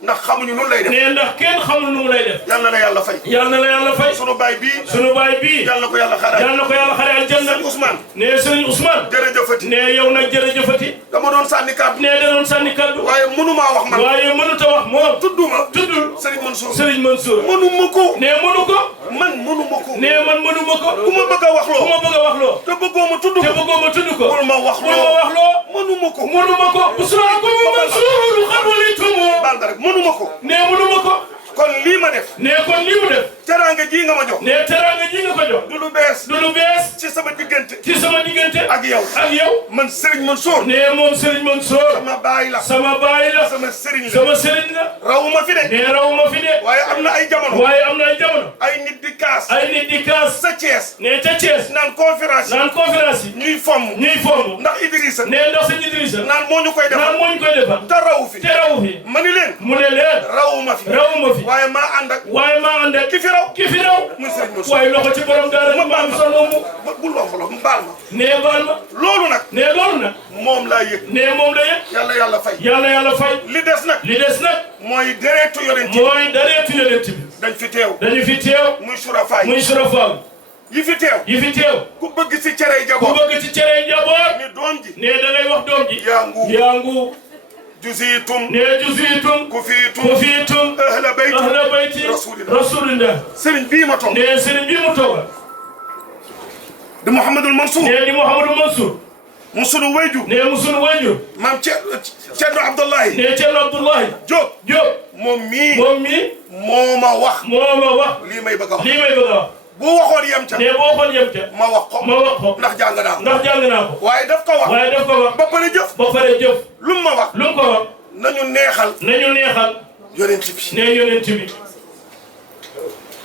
ndax xamuñu nu lay def. ne ndax kenn xamul nu mu lay def. yal na la yàlla fay. yal na la yàlla fay. sunu baay bii. sunu baay bii. yal na ko yàlla xaaral. yal na ko yàlla xare aljanna. sëñ Ousmane. ne sëriñ Ousmane. jërëjëfati. ne yow nag jërëjëfati. dama doon sànni kàddu. ne da doon sànni kàddu. waaye mënumaa wax man. waaye mënut a wax moom. tudduma. tuddul. Serigne Mansour. Serigne Mansour. mënuma ko. ne mënu ko. man mënuma ko. ne man mënuma ko. ku ma bëgg a wax loo. ku ma bëgg a wax loo. te bëggoo ma tudd te ko. bëggoo ma tudd ko. bul ma wax bul ma loo. wax loo. mënuma ko. mënuma ko. Busraakum Mansour xarwalitum. baal nga rek mënuma ko. ne mënuma ko. kon lii ma def. ne kon lii mu def. teraanga ji nga ma jox. ne teraanga ji nga ko jox. du lu bees. du lu bees. ci sama diggante. ci sama diggante. ak yow. ak yow. man Serigne Mansour. ne moom Serigne Mansour. sama baay la. sama baay la. sama Serigne la. sama Serigne la. rawuma fi de. ne rawuma fi de. waaye am na ay jamono. waaye am na ay jamono. ay nit di kaas. ay nit di kaas. sa Thiès. ne ca Thiès. naan conférence. naan conférence yi. ñuy fomm. ñuy fomm. ndax Idrissa. ne ndax sëñ Idrissa. naan moo ñu koy defal. naan moo ñu koy defal. te rawu fi. te rawu fi. ma ni leen. mu ne leen. rawuma fi. rawuma fi. waaye maa ànd ak. waaye maa ànd ak ki fi raw. ki fi raw. muy Serigne Mansour. waaye loxo ci borom daara ma ma baal am ma. solo mu. bul wax loo mu baal ma. ne baal ma. loolu nag. ne loolu nag. moom laa yëg. ne moom la yëg. yàlla yàlla fay. yàlla yàlla fay. li des nag. li des nag. mooy deretu yonent yi. mooy dareetu yonent bi. dañ fi teew. dañu fi teew. muy surafaay. muy surafaaw. yi fi teew. yi fi teew. ku bëgg si cere ku jaboot. bëgg ci cere njaboot. ni doom ji. ne da ngay wax doom ji. yaa ngu. yaa ngu. jusiitum. ne jusiitum. kufiitum. kufiitum. ahla bayti. ahla bayti. rasulillah. Serigne bii ma toog. ne sëriñ bi mu toogal. di Mouhamadul Mansour. ne di Mouhamadou Mansour. mu sunu wayju. ne mu sunu wajur. maam Thierno Abdoulaye. ne Thierno Abdoulaye. Diop. Diop. moom mii. moom mi. moo ma wax. moo ma wax. lii may bëgg a wax. lii may bëgg a wax. bu waxoon yem ca. ne boo xool yem ca. ma wax ko. ma wax ko. ndax jàng naa ko. ndax jàng naa ko. waaye daf ko wax. waaye daf ko wax. ba pare jëf. ba pare jëf. lu mu ma wax. lu mu ko wax. nañu neexal. nañu neexal. yonent bi. ne yonent bi.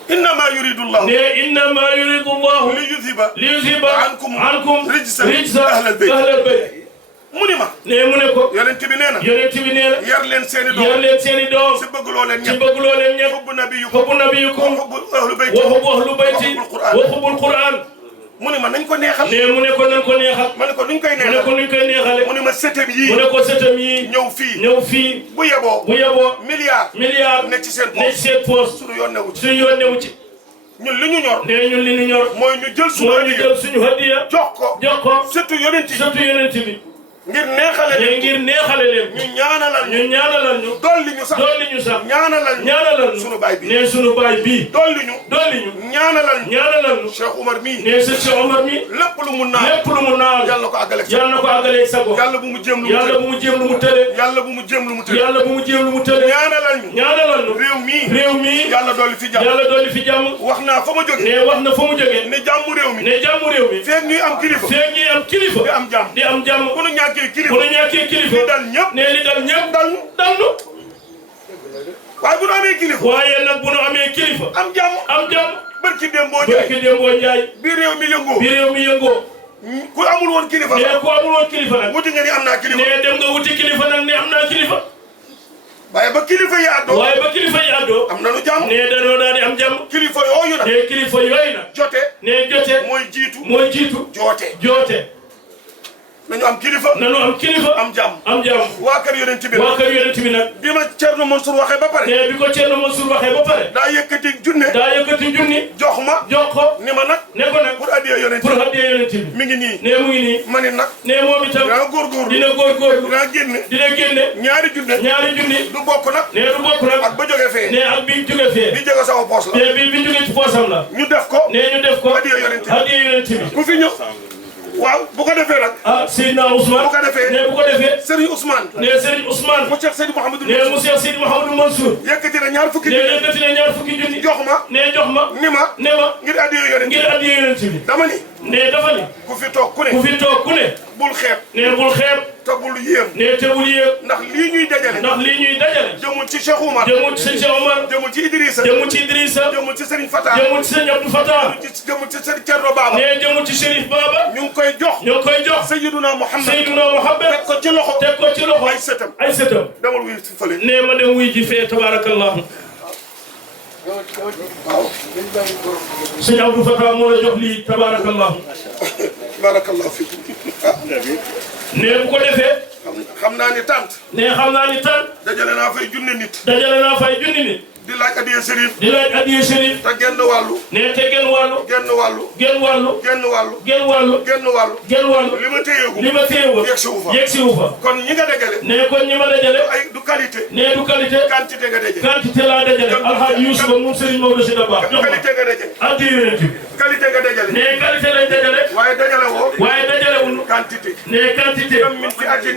innama yuridu llahu. ne innama yuridu llahu li yudhiba. li yuzhiba ankum rijsa rijsa ahlal bayt. ahlal bayt. mu ni ma. ne mu ne ko. yonent bi nee na. yonent bi nee na. yar leen seeni doom. yar leen seeni doom. si bëgg loo leen ci ñett. bëgg loo leen ñett. hubbu nabiyukum. hubbu nabiyukum. hubbu ahlu bayti. wa hubbu ahlu bayti. wa hubbul Qur'an. mu ni ma nañ ko neexal. ne mu ne ko nañ ko neexal. ma ne ko nuñ koy mu ne neexal. ko nuñ koy neexale. mu ni ma sëtam mu yii. ne ko sëtam yi. ñëw fii. ñëw fii. bu yeboo. bu yeboo. milliard. milliard. ne ci seen ne ci poche. seen poche. suñu yoon newu ci. suñu yoon newu ci. ñun li ñu ñor. ne ñun li ñu ñor. mooy ñu jël suñu mooy ñu hadiya. jël suñu hadiya. jox ko. jox ko. surtout yonent yi. surtout yonent bi. ngir neexale ne leen. ngir neexale leen. ñu ñaanalal ñu. ñu ñaanalal ñu. dolli ñu sax. dolli ñu sax. ñaanalal ñu. ñaanalal ñu. sunu baay bi. ne sunu baay bii. dolli ñu. dolli ñu. ñaanalal ñu. ñaanalal ñu. Cheikh Oumar mii. ne sëñ Cheikh Omar mi. lépp lu mu naan. lépp lu mu naan. yàlla na ko àggale. yàlla na ko àggaleeg sago. yàlla bu mu jéem lu mu yàlla tële. bu mu jéem lu mu tële. yàlla bu mu jéem lu mu tële. yàlla bu mu jéem lu mu tële. ñaanalal ñu. ñaanalal ñu. réew mii. réew mi. yàlla dolli fi jàmm. yàlla dolli fi jàmm. wax naa fa ma jóge. ne wax na fa mu jógee. ne jàmm réew mi. ne jàmm réew mi. feeg ñuy am kilifa. feeg ñuy am kilifa. di am jàmm. di am jàmm. bu nu ñàkkee kilifa. bu nu ñàkkee kilifa. di dal ñëpp. ne li dal ñëpp. dal ñu. dal nu. waaye bu nu amee kilifa. waaye nag bu nu amee kilifa. am jàmm. am jàmm. barki Dembo Njaay. barki Dembo Njaay. bi réew mi yëngoo. bi réew mi yëngoo. ku amul woon kilifa. ne ku amul woon kilifa nag. wuti nga ni am naa kilifa. ne dem nga wuti kilifa nag ne am naa kilifa. waaye ba kilifa yi àddoo. waaye ba kilifa yi àddoo. am nañu jàmm. ne danoo daal di am jàmm. kilifa yooyu nag. ne kilifa yooyu nag. jote. ne jote. mooy jiitu. mooy jiitu. joote. joote. nañu am kilifa. nanu am kilifa. am jàmm. am jàmm. waa kër yonent bi. waa kër yonent bi nag. bi ma Thierno Mansour waxee ba pare. ne bi ko Thierno Mansour waxee ba pare. daa yëkkati junne. daa yëkkati junni. jox ma. jox ko. ni ma nag. ne ko nag. pour addiya yonent pour bi. hadiya yonent bi. mi ngi nii. ne mu ngi nii. ma ni nag. ne moom itam. dinaa góorgóorlu. dina góorgóorlu. dinaa génne. dina génne. ñaari junne. ñaari junni. du bokk nag. ne du bokk nag. ak ba jógee fee. ne ak bi jóge fee. di jóge sama poos la. ne bi jóge ci poosam la. ñu def ko. ne ñu def ko. hadiya yonent bi. hadiya yonent bi. ku fi ñëw. waaw bu ko defee nag. ah Seydina Ousmane. bu ko defee. ne bu ko defee. Serigne Ousmane. ne Serigne Ousmane. mu Cheikh Seydi Mouhamadou ne mu Cheikh Seydi Mouhamadou Mansour. yëkkati na ñaar fukki ne junne. yëkkati na ñaar fukki junni. jox ma. ne jox ma. ni ma. ne ma. ngir addiya yonent bi. ngir addiya yonent bi. dama ni. ne dafa ni ku fi toog ku ne ku fi toog ku ne bul xeeb ne bul xeeb te bul yéem ne te bul yéem ndax lii ñuy dajale ndax lii ñuy dajale jëmul ci Cheikh Oumar jëmul ci sëñ Cheikh Omar jëmul ci Idrissa jëmul ci Idrissa jëmul ci Serigne Fata jëmul ci sëñ Abdou Fatah jëmul ci Serigne Thierno Baba ne jëmul ci Chérif Baba ñu ngi koy jox ñoo koy jox Sayyiduna Muhammad Seydina Muhammad teg ko ci loxo teg ko ci loxo ay sëtam ay sëtam demal wuy si fële ne ma dem wuy ji fee tabarakallahu sëñ Abdou Fatah moo la jox lii tabarakallahu barakallahu fikum ne bu ko defee xam naa ni tant ne xam naa ni tan dajale naa fay junne nit dajale naa fay junni nit di laaj adiya Chérif di laaj addiya Chérif te genn wàllu ne te genn wàllu genn wàllu genn wàllu genn wàllu genn wàllu genn wàllu genn wàllu li ma téyeegu li ma téewoon yegg si wu fa yegg si wu fa kon ñi nga dajale ne kon ñi ma dajale ay du qualité ne du qualité quantité nga dajale quantité laa dajale alxaaji Yuusufa moom Serigne Maodo si Dabakh jox ma qualité nga dajale addiya yonent bi qualité nga dajale ne qualité lañ dajale waaye dajale woo waaye dajale wuñu quantité ne quantité am min fi ajin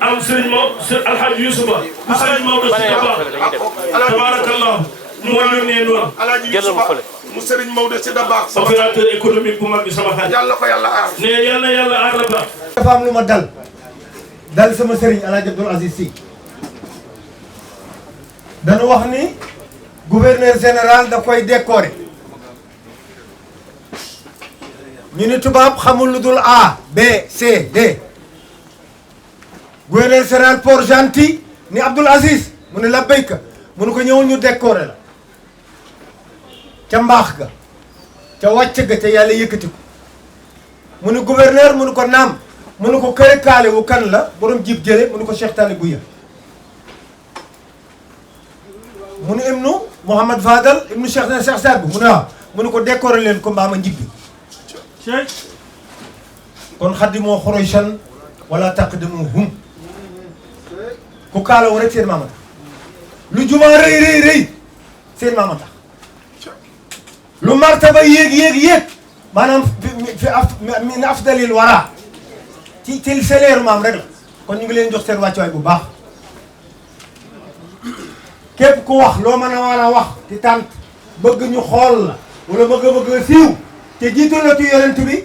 am Serigne Maodo alxaaji Yuusufa bu Serigne Maodo si Dabakh tabarakallah moo yónnee noonu Alaaji Yuusufa mu Serigne Maodo si Dabakh sama opérateur économique bu mag bi sama xarit yàlla ko yàlla aar ne yàlla yàlla aar la baax dafa am lu ma dal sama sëriñ Alaaji Abdoul Aziz Sy dañu wax ni gouverneur général da koy décorer ñu ni tubaab xamul lu dul A B C D gouverneur général Port-Gentil ni Abdoul Aziz mu ne la béyka mu ne ko ñëwul ñu décorer la ca mbaax ga ca wàcc ga ca yàlla yëkkati ko mu ne gouverneur mu ne ko naam mu ne ko këre kaale wu kan la borom jib jële mu ne ko Cheikh Tali Bouya mu ne ibnu Mouhamad Fadal ibnu Cheikh na Cheikh Saad bu mu ne waaw mu ne ko décorer leen ko mbaama njibbi kon xaddi moo xoroy san wala taqdimu hum ku kaala wu rek seen maama tax lu juma rëy seen maama tax lu martaba yéeg maanaam min afdalil wara ci seleeru maam rek la kon ñu ngi leen jox seen wàccuwaay bu baax képp ku wax loo mën a war a wax ci tànt bëgg ñu xool la wala bëgg a siiw te jiital la ci yonent bi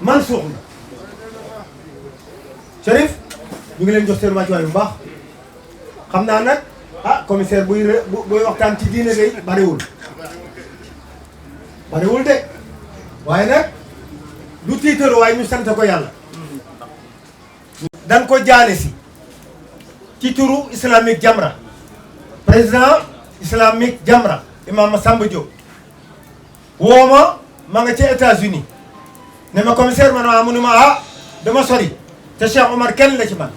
man suux la Chérif ñu ngi leen jox seen wàccuwaay bu baax xam naa nag commissaire buy waxtaan ci diine day bariwul de waaye nag du tiitaru waaye ñu sant ko yàlla dañ ko jaale si ci turu islamique Jamra président islamique Jamra imam Samba Diop wooma ma nga ci États-Unis ne ma commissaire man waa mu ne ma dama sori te Cheikh Omar kenn la ci man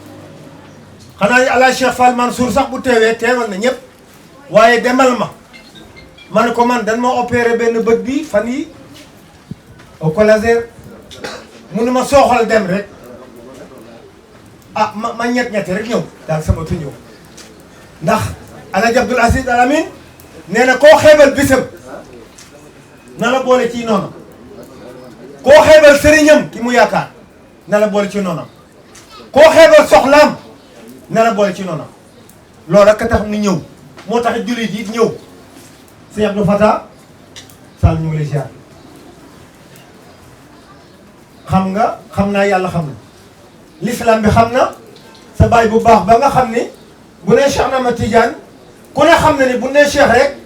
xanaa ala Cheikh Fall Mansour sax bu teewee teewal na ñëpp waaye demal ma ne ko man dañ ma opéré benn bët bi fan yi au laser mu ne ma sooxal dem rek ma ñetti rek ñëw daal sama tu ñëw ndax Alaaji Abdoul Aziz Al Amine nee na koo xeebal bisam na la boole ci noonu koo xeebal sëriñam ki mu yaakaar na la boole ci noonam koo xeebal soxlaam na la boole ci noonam loolu rek a tax nu ñëw moo tax jullit yi ñëw sëñ Abdou Fatah Sall ñu ngi lay ziar xam naa yàlla xam na l'islam bi xam na sa baay bu baax ba nga xam ni bu nee Cheikh Ahmad Tidiane ku ne xam na ni bu nee Cheikh rek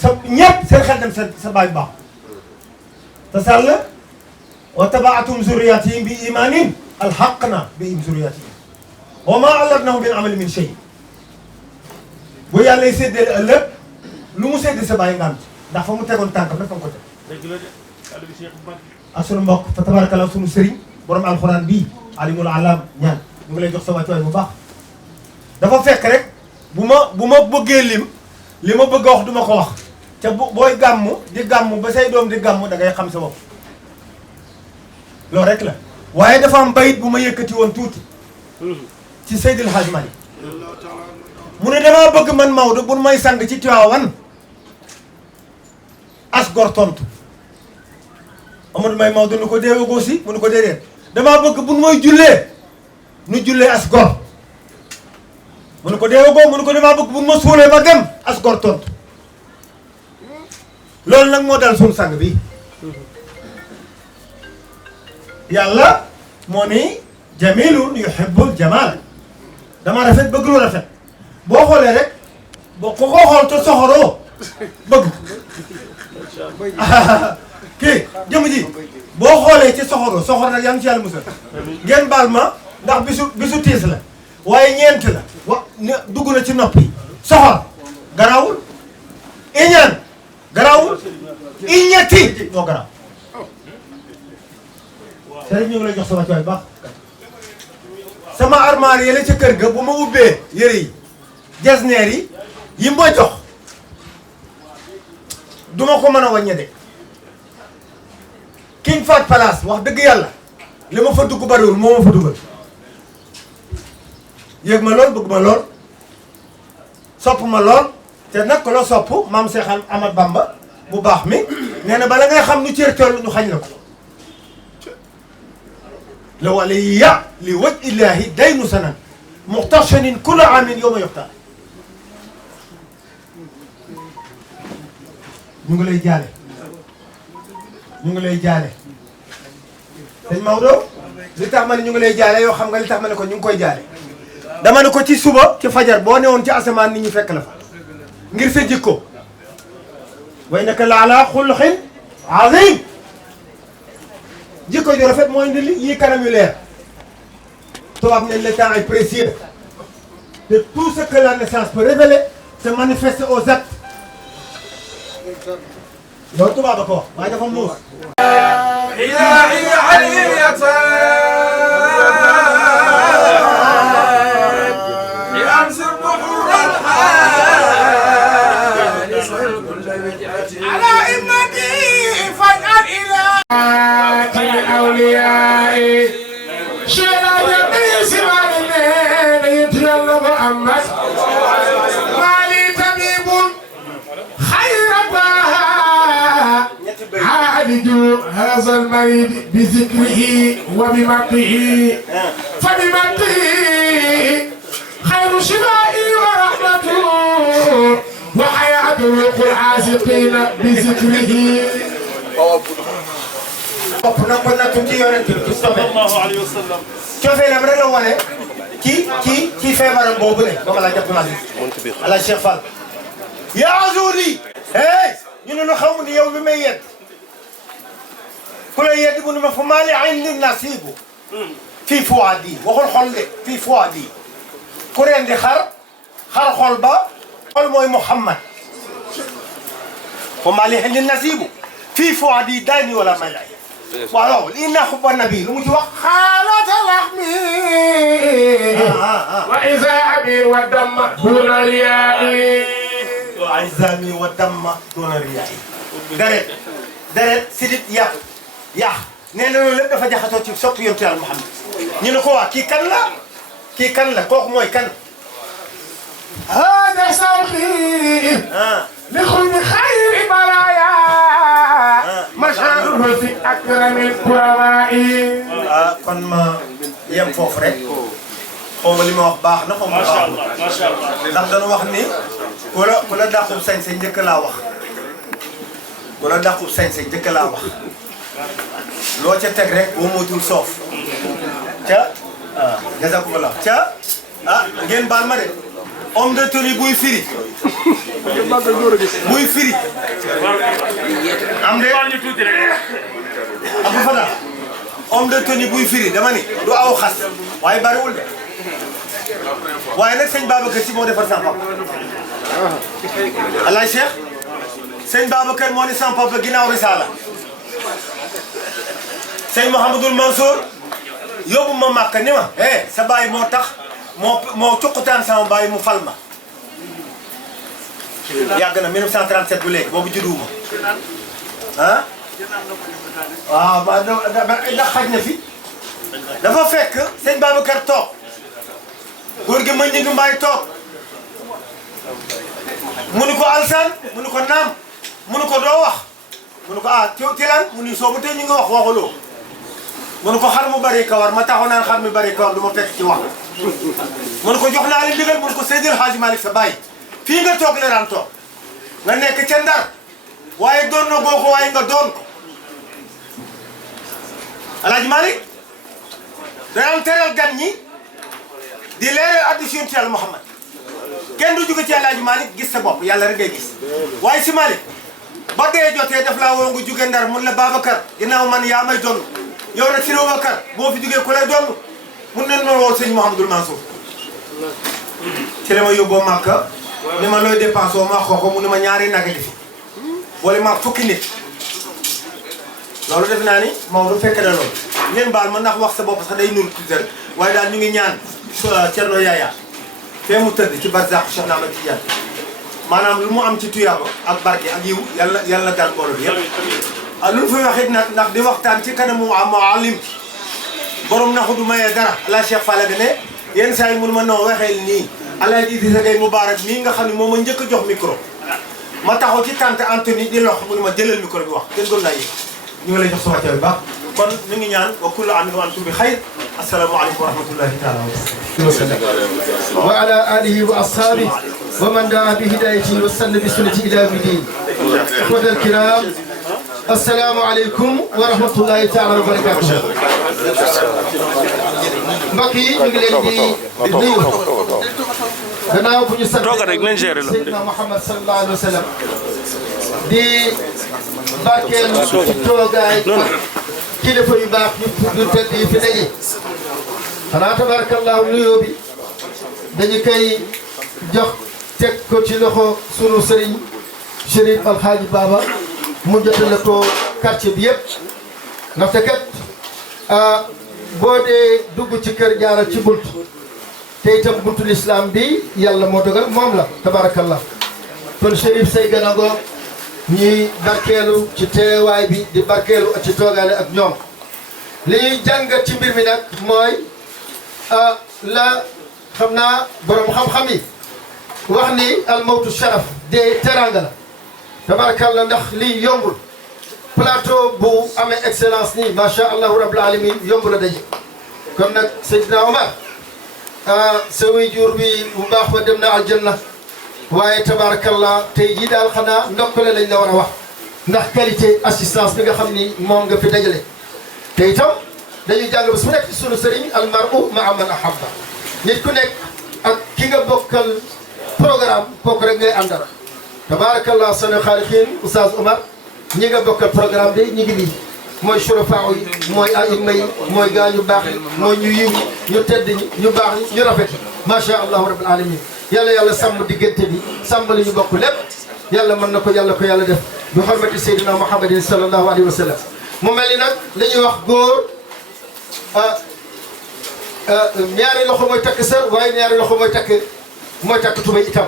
sa ñëpp seen xel dem sa baay bu baax te Sall wa tabaatum zurriyatihim bi imanin alhaqna bihim zurriyatihim wa ma allatnahum min amali min shay bu yàlla séddale ëllëg lu mu séddale sa baay ngant ndax fa mu tegoon tànkam rek fa mu ko teg ak sunu mbokk fa tabarakallah sunu sëriñ borom alxuraan bii alimul alam ñaan ñu ngi lay jox sa wàccuwaay bu baax dafa fekk rek bu ma bëggee li ma bëgg a wax du ma ko wax te booy gàmm di gàmm ba say doom di gàmm da ngay xam sa bopp loolu rek la waaye dafa am bayit bu ma yëkkati woon tuuti ci Seydil Hadj Malick mu ne damaa bëgg man Maodo bu may sang ci Tiwaawan as gor tontu Amadou May Maodo nu ko deewagoo si mu nu ko déedéet damaa bëgg bu mooy jullee nu jullee as gor mu ne ko deewagoo mu ne ko damaa bëgg bu ma suulee ma dem as gor tontu loolu nag moo dal suñu sang bi yàlla moo ni jamilun yuhibbul jamal dama rafet bëgg lu rafet boo xoolee rek boo ko xool te soxoroo bëgg kii jëm ji boo xoolee ci soxor nag yaa ngi ci yàlla musal ngeen baal ma ndax bisu tiis la waaye ñeent la dugg na ci noppi soxor garawul iñaan garawul iññetti moo garaaw sëriñ ñu ngi lay jox sama cooy baax sama armoire yële ca kër ga bu ma ubbee yëre yi jasneer yi ma jox duma ko mën a wàññe de King Fahd Palace wax dëgg yàlla li ma fa dugg bariwul moo ma fa dugal yëg ma lool bëgg ma lool sopp ma lool te nag ko la sopp maam Cheikh Ahmad Bamba bu baax mi nee na bala ngay xam nu cër toll ñu xañ la ko la waliya li waj illahi daynu sanan muxtashanin kulla amin yow ma yoxtaan ñu ngi lay jaale ñu ngi lay jaale sëñ Maodo li tax ma ne ñu ngi lay jaale yoo xam nga li tax ma ne ko ñu ngi koy jaale dama ne ko ci suba ci fajar boo newoon ci asamaan nit ñi fekk la fa ngir sa jikko way naka la ala xuluqin azim jikko ju rafet mooy indi yii kanam yu leer tubaab ne le temps est précieux de tout ce que la naissance peut révéler se manifeste aux actes loolu tubaab a ko wax waaye dafa muus ilahi aliyata yansir buhur alhalis ala imati faj'al ila الأولياء شيرا جميع سوالنا يتيالله محمد مالي طبيب خير باها عالج هذا المريض بذكره وبمقته فبمقته خير شفائي ورحمته وحياة روح العاشقين بذكره bopp na ko nattu ci yonent bi sallallahu alayhi wa sallam coofeelam rek la wane ci feebaram boobu ne booba laa jàpp naa ala Cheikh Fall yaa azuli hey ñu ne lu xamu ni yow bi may yedd ku lay yedd bu ne ma fa maali ayni nasibu fii fuadi waxul xol de fii fuadi ku reen di xar xol ba xol mooy Muhammad fa maali ayni nasibu fii fuadi daani wala may lay waaw lii naa xubba nabi lu mu ci wax xaalata laxmi wa isaami wa damma duna riyaai wa isaami wa damma duna riyaai deret sidit yàq nee na loolu lépp dafa jaxasoo ci sopp yonent Yàlla Muhammad ñu ne ko waa kii kan la kooku mooy kan hada sawxi li xulli xayri baraaya masharuhu fi akramil kuramaa'i kon ma yem foofu rek xaw ma li ma wax baax na xaw ma baax ndax dañu wax ni ku la dàqub sañ-sañ njëkk laa wax ku la dàqub sañ-sañ njëkk laa wax loo ca teg rek boo moytul soof ca jazakumullah ca ngeen baal ma de homme de tenue buy firi am de Abou Fada homme de tenue buy firi dama ni du aw xas waaye bariwul de waaye nag sëñ Babacar si moo defar sama papa alaay Cheikh sëñ Babacar moo ni sama papa ginnaaw risaala sëñ Mouhamadoul Mansour yóbbu ma Màkka ni ma sa baay moo tax moo cuqutaan sama baay mu fal ma yàgg na 1937 bu léegi boobu judduwuma waaw ndax xaj na fi dafa fekk sëñ Babacar toog góor gi ma njëg mbaay toog mu ni ko alsan mu ni ko naam mu ni ko doo wax mu ni ko ci lan mu ni soo bu tey ñu ngi wax waxuloo mu ni ko xar mu bari kawar ma taxaw naan xar mu bari kawar du ma fekk ci wax mu ni ko jox naa leen ndigal mu ni ko Seydil Hadji Malick sa bàyyi fii nga toog la daan toog nga nekk ca Ndar waaye doon na goo ko waaye nga doon ko Alaaji Malick daan teral gan ñi di leeral addi si Yàlla Muhammad kenn du jóge ci Alaaji Malick gis sa bopp yàlla rek ngay gis waaye si Malick ba dee jotee daf laa woo nga jóge Ndar mun la Babacar ginnaaw man yaa may donn yow nag si Babacar boo fi jógee ku lay donn mun nañ ma woo sëñ Mouhamadul Mansour ci la ma yóbboo Màkka ni ma looy dépensé ma xoo mu ni ma ñaari nag gi fi boole ma fukki nit loolu def naa ni Maodo fekk na loolu ngeen baal ma ndax wax sa bopp sax day nuru tuuti waaye daal ñu ngi ñaan Thierno Yaya fee mu tëdd ci barzaq Cheikh Ahmed Tidiane maanaam lu mu am ci tuyaaba ak barke ak yiw yàlla dal mbooloo bi yëpp lu ñu fay wax it nag ndax di waxtaan ci kanamu muallim borom naxu du mayee dara ala Cheikh Fall bi ne yenn saa yi mënu ma noo waxee nii Alaaji Idrissa Gueye Moubarak mii nga xam ne moom ma njëkk a jox micro ma taxaw ci tante Anthony di lox mu ne ma jëlal micro bi wax kenn gën laa yëg ñu ngi lay jox sa wàcce bu baax kon ñu ngi ñaan wa kullu aamin wa antum bi xayr asalaamaaleykum wa rahmatullahi taala wa ala alihi wa ashabihi wa man daa bi hidayatihi wa sanna bi sunnati ila yawmi din ikhwata alkiram assalamu aleykum wa rahmatullahi taala wa barakatuh mbokk yi ñu ngi leen di nuyu gannaaw bu ñu sant Seydina Muhammad sallallahu alayhi wa sallam di barkeel ci toogaay kilifa yu baax yu tedd yi fi daje xanaa tabarakallahu nuyoo bi dañu koy jox teg ko ci loxo sunu sëriñ Chérif Alhaaji Baba mu jotale ko quartier bi yëpp ndaxte kat boo dee dugg ci kër jaaral ci bunt te itam buntu l'islam bi yàlla moo dogal moom la tabarakallah kon Chérif say gën a ngoo ñuy barkeelu ci teewaay bi di barkeelu ci toogaale ak ñoom li ñuy jàngat ci mbir mi nag mooy la xam naa borom xam-xam yi wax ni almawtu sharaf de teranga la tabarakallah ndax lii yombul plateau bu amee excellence nii macha allahu rabbil alamin yombul a daje kon nag Seydina Omar sa waajur bi bu baax ba dem na aljanna waaye tabarakallah tey jii daal xanaa ndokkale lañ la war a wax ndax qualité assistance bi nga xam ni moom nga fi dajale te itam dañuy jàng bés bu nekk ci sunu sëriñ almaru maa man ahabba nit ku nekk ak ki nga bokkal programme kooku rek ngay àndal tabarakallah sunu xaalixiin Oustaz Omar ñi nga bokkal programme bi ñu ngi nii mooy surafaa yi mooy aïma yi mooy gaa ñu baax yi mooy ñu yiw ñu tedd ñi ñu baax ñi ñu rafet macha allahu rabbil alamin yàlla yàlla sàmm diggante bi sàmm li ñu bokk lépp yàlla mën na ko yàlla def bi xormati Seydina Muhammadin sallallahu alayhi wa sallam mu mel ni nag li ñuy wax góor ñaari loxo mooy takk sër waaye ñaari loxo mooy takk tubay itam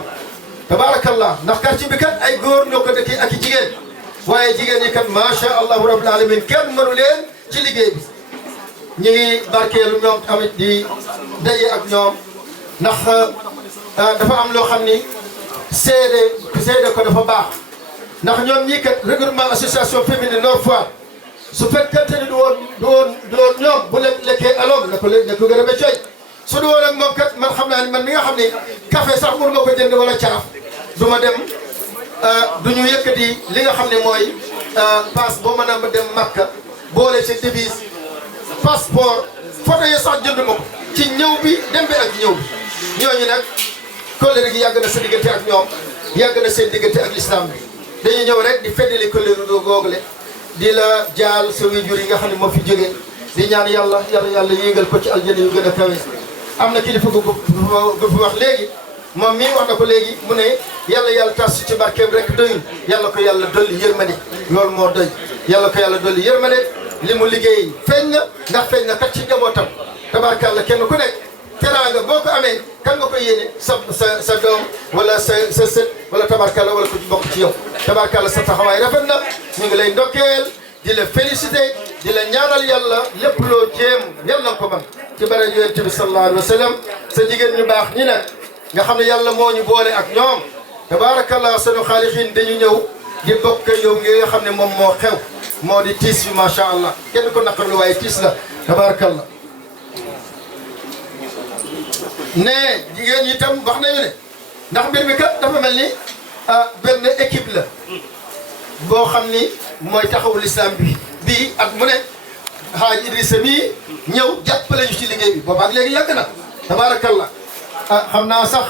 tabarakallah ndax quartier bi kat ay góor ñoo ko dëkkee ak i jigéen waaye jigéen ñi kat macha allahu rabbil alamin kenn mënu leen ci liggéey bi ñu ngi barkeelu ñoom tamit di daje ak ñoom ndax dafa am loo xam ni seede ko dafa baax ndax ñoom ñii kat regroupement association féminine Nord Foire su fekkente ni du woon ñoom bu lekkee aloom ne ko gërëme coy su du woon ak moom kat man xam naa ni man mi nga xam ni café sax mënu ma ko jënd wala caraf du ma dem du ñu yëkkati li nga xam ne mooy passe boo mën a dem Makka boole ci devise passeport photo yi sax jënd ma ko ci ñëw bi dem bi ak ñëw bi ñooñu nag kóllëre gi yàgg na sa diggante ak ñoom yàgg na seen diggante ak l'islam bi dañuy ñëw rek di feddali kóllëre google di la jaal sa waajur yi nga xam ne moo fi jógee di ñaan yàlla yéegal ko ci aljana yu gën a kawe am na kilifa gu fi wax léegi moom mii wax na ko léegi mu ne yàlla tas ci barkeem rek doyul yàlla ko yàlla dolli yërmande loolu moo doy yàlla ko yàlla dolli yërmande li mu liggéey feeñ na ndax feeñ na kat ci njabootam tabarkàlla kenn ku nekk teraanga boo ko amee kan nga koy yéene sa doom wala sa sët wala tabarkàlla wala ku bokk ci yow tabarkàlla sa taxawaay rafet na ñu ngi lay ndokkeel di la félicité di la ñaanal yàlla lépp loo jéem yàlla ko man ci bare yonent bi sallallahu alayhi wa sallam sa jigéen ñu baax ñi nag nga xam ne yàlla moo ñu boole ak ñoom tabarakallah sunu xaalixiin dañu ñëw di bokk yow ngi nga xam ne moom moo xew moo di tiis bi macha allah kenn ko naqarlu waaye tiis la tabarakallah ne jigéen ñi itam wax nañu ne ndax mbir mi kat dafa mel ni benn équipe la boo xam ni mooy taxawu l'islam bi bii at mu ne Haaj Idrissa mii ñëw jàppale ñu ci liggéey bi boobaak léegi yàgg na tabaarakallah xam naa sax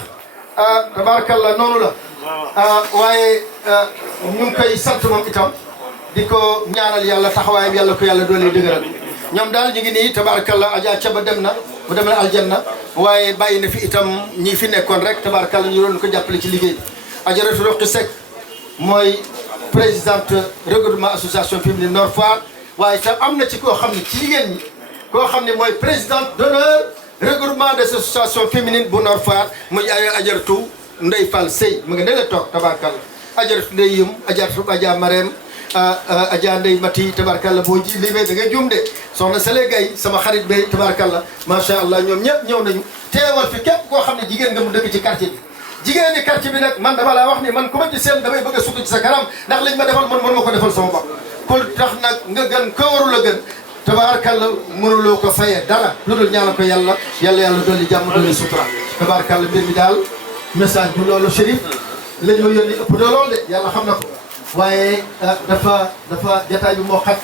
tabaarakallah noonu la waaye ñu ngi koy sant moom itam di ko ñaanal yàlla taxawaayam yàlla ko yàlla doole dëgëral ñoom daal ñu ngi nii tabaarakallah Adja Caba dem na mu dem na aljanna waaye bàyyi na fi itam ñi fi nekkoon rek tabaarakallah ñu doon ko jàppale ci liggéey bi Adjaratou Roqi Seck mooy présidente regroupement association féminine Nord Foire waaye itam am na ci koo xam ne ci jigéen ñi koo xam ne mooy présidente d'honneur regroupement des associations féminines bu Nord Foire muy Adjaratou Ndeye Fall Sey mu ngi ne la toog tabaarakallah Adjaratou Ndeye Yum Adjaratou Adja Marème Adja Ndeye Mati tabaarakallah boo ji limee da ngay juum de soxna Sele Gaye sama xarit bay tabaarakallah macha allah ñoom ñëpp ñëw nañu teewal fi képp koo xam ne jigéen nga mu dëkk ci quartier bi jigéen ñi quartier bi nag man dama laa wax ni man ku ma ci seen damay bëgg a sukk ci sa kanam ndax liñ ma defal man ma ko defal sama bopp kon tax nag nga gën ko warul a gën tabaarakallah mënuloo ko fayee dara lu dul ñaanal ko yàlla dolli jàmm dolli sutura tabaarakallah mbir mi daal message bu loolu Chérif lañ ma yónni ëpp na lool de yàlla xam na ko waaye dafa jataay bi moo xat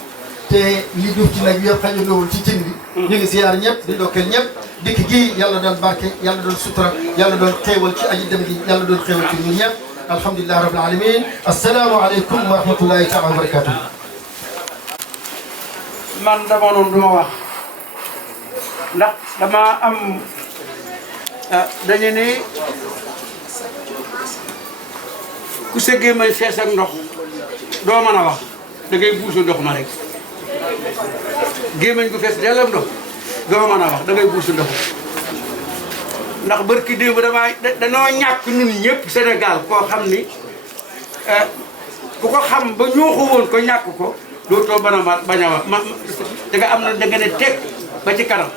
te li duuf ci nag yëpp xajandowul ci cin bi ñu ngi ziyaar ñëpp di ndokkeel ñëpp dikk gi yàlla doon barke yàlla doon sutura yàlla doon xéewal ci aji dem gi yàlla doon xéewal ci ñun ñëpp alhamdulilah rabbil alamin assalaamu aleykum wa rahmatullahi taala wa barakatuh man dama noonu duma wax ndax dama am dañu ni ku sa gémmañ fees ak ndox doo mën a wax da ngay buusu ndox ma rek gémmañ gu fees dellam ndox doo mën a wax da ngay buusu ndox ndax barki démb danoo ñàkk ñun ñëpp Sénégal koo xam ni ku ko xam ba ñooxu woon ko ñàkk ko dootoo bañ a wax danga am na danga ne teg ba ci kanam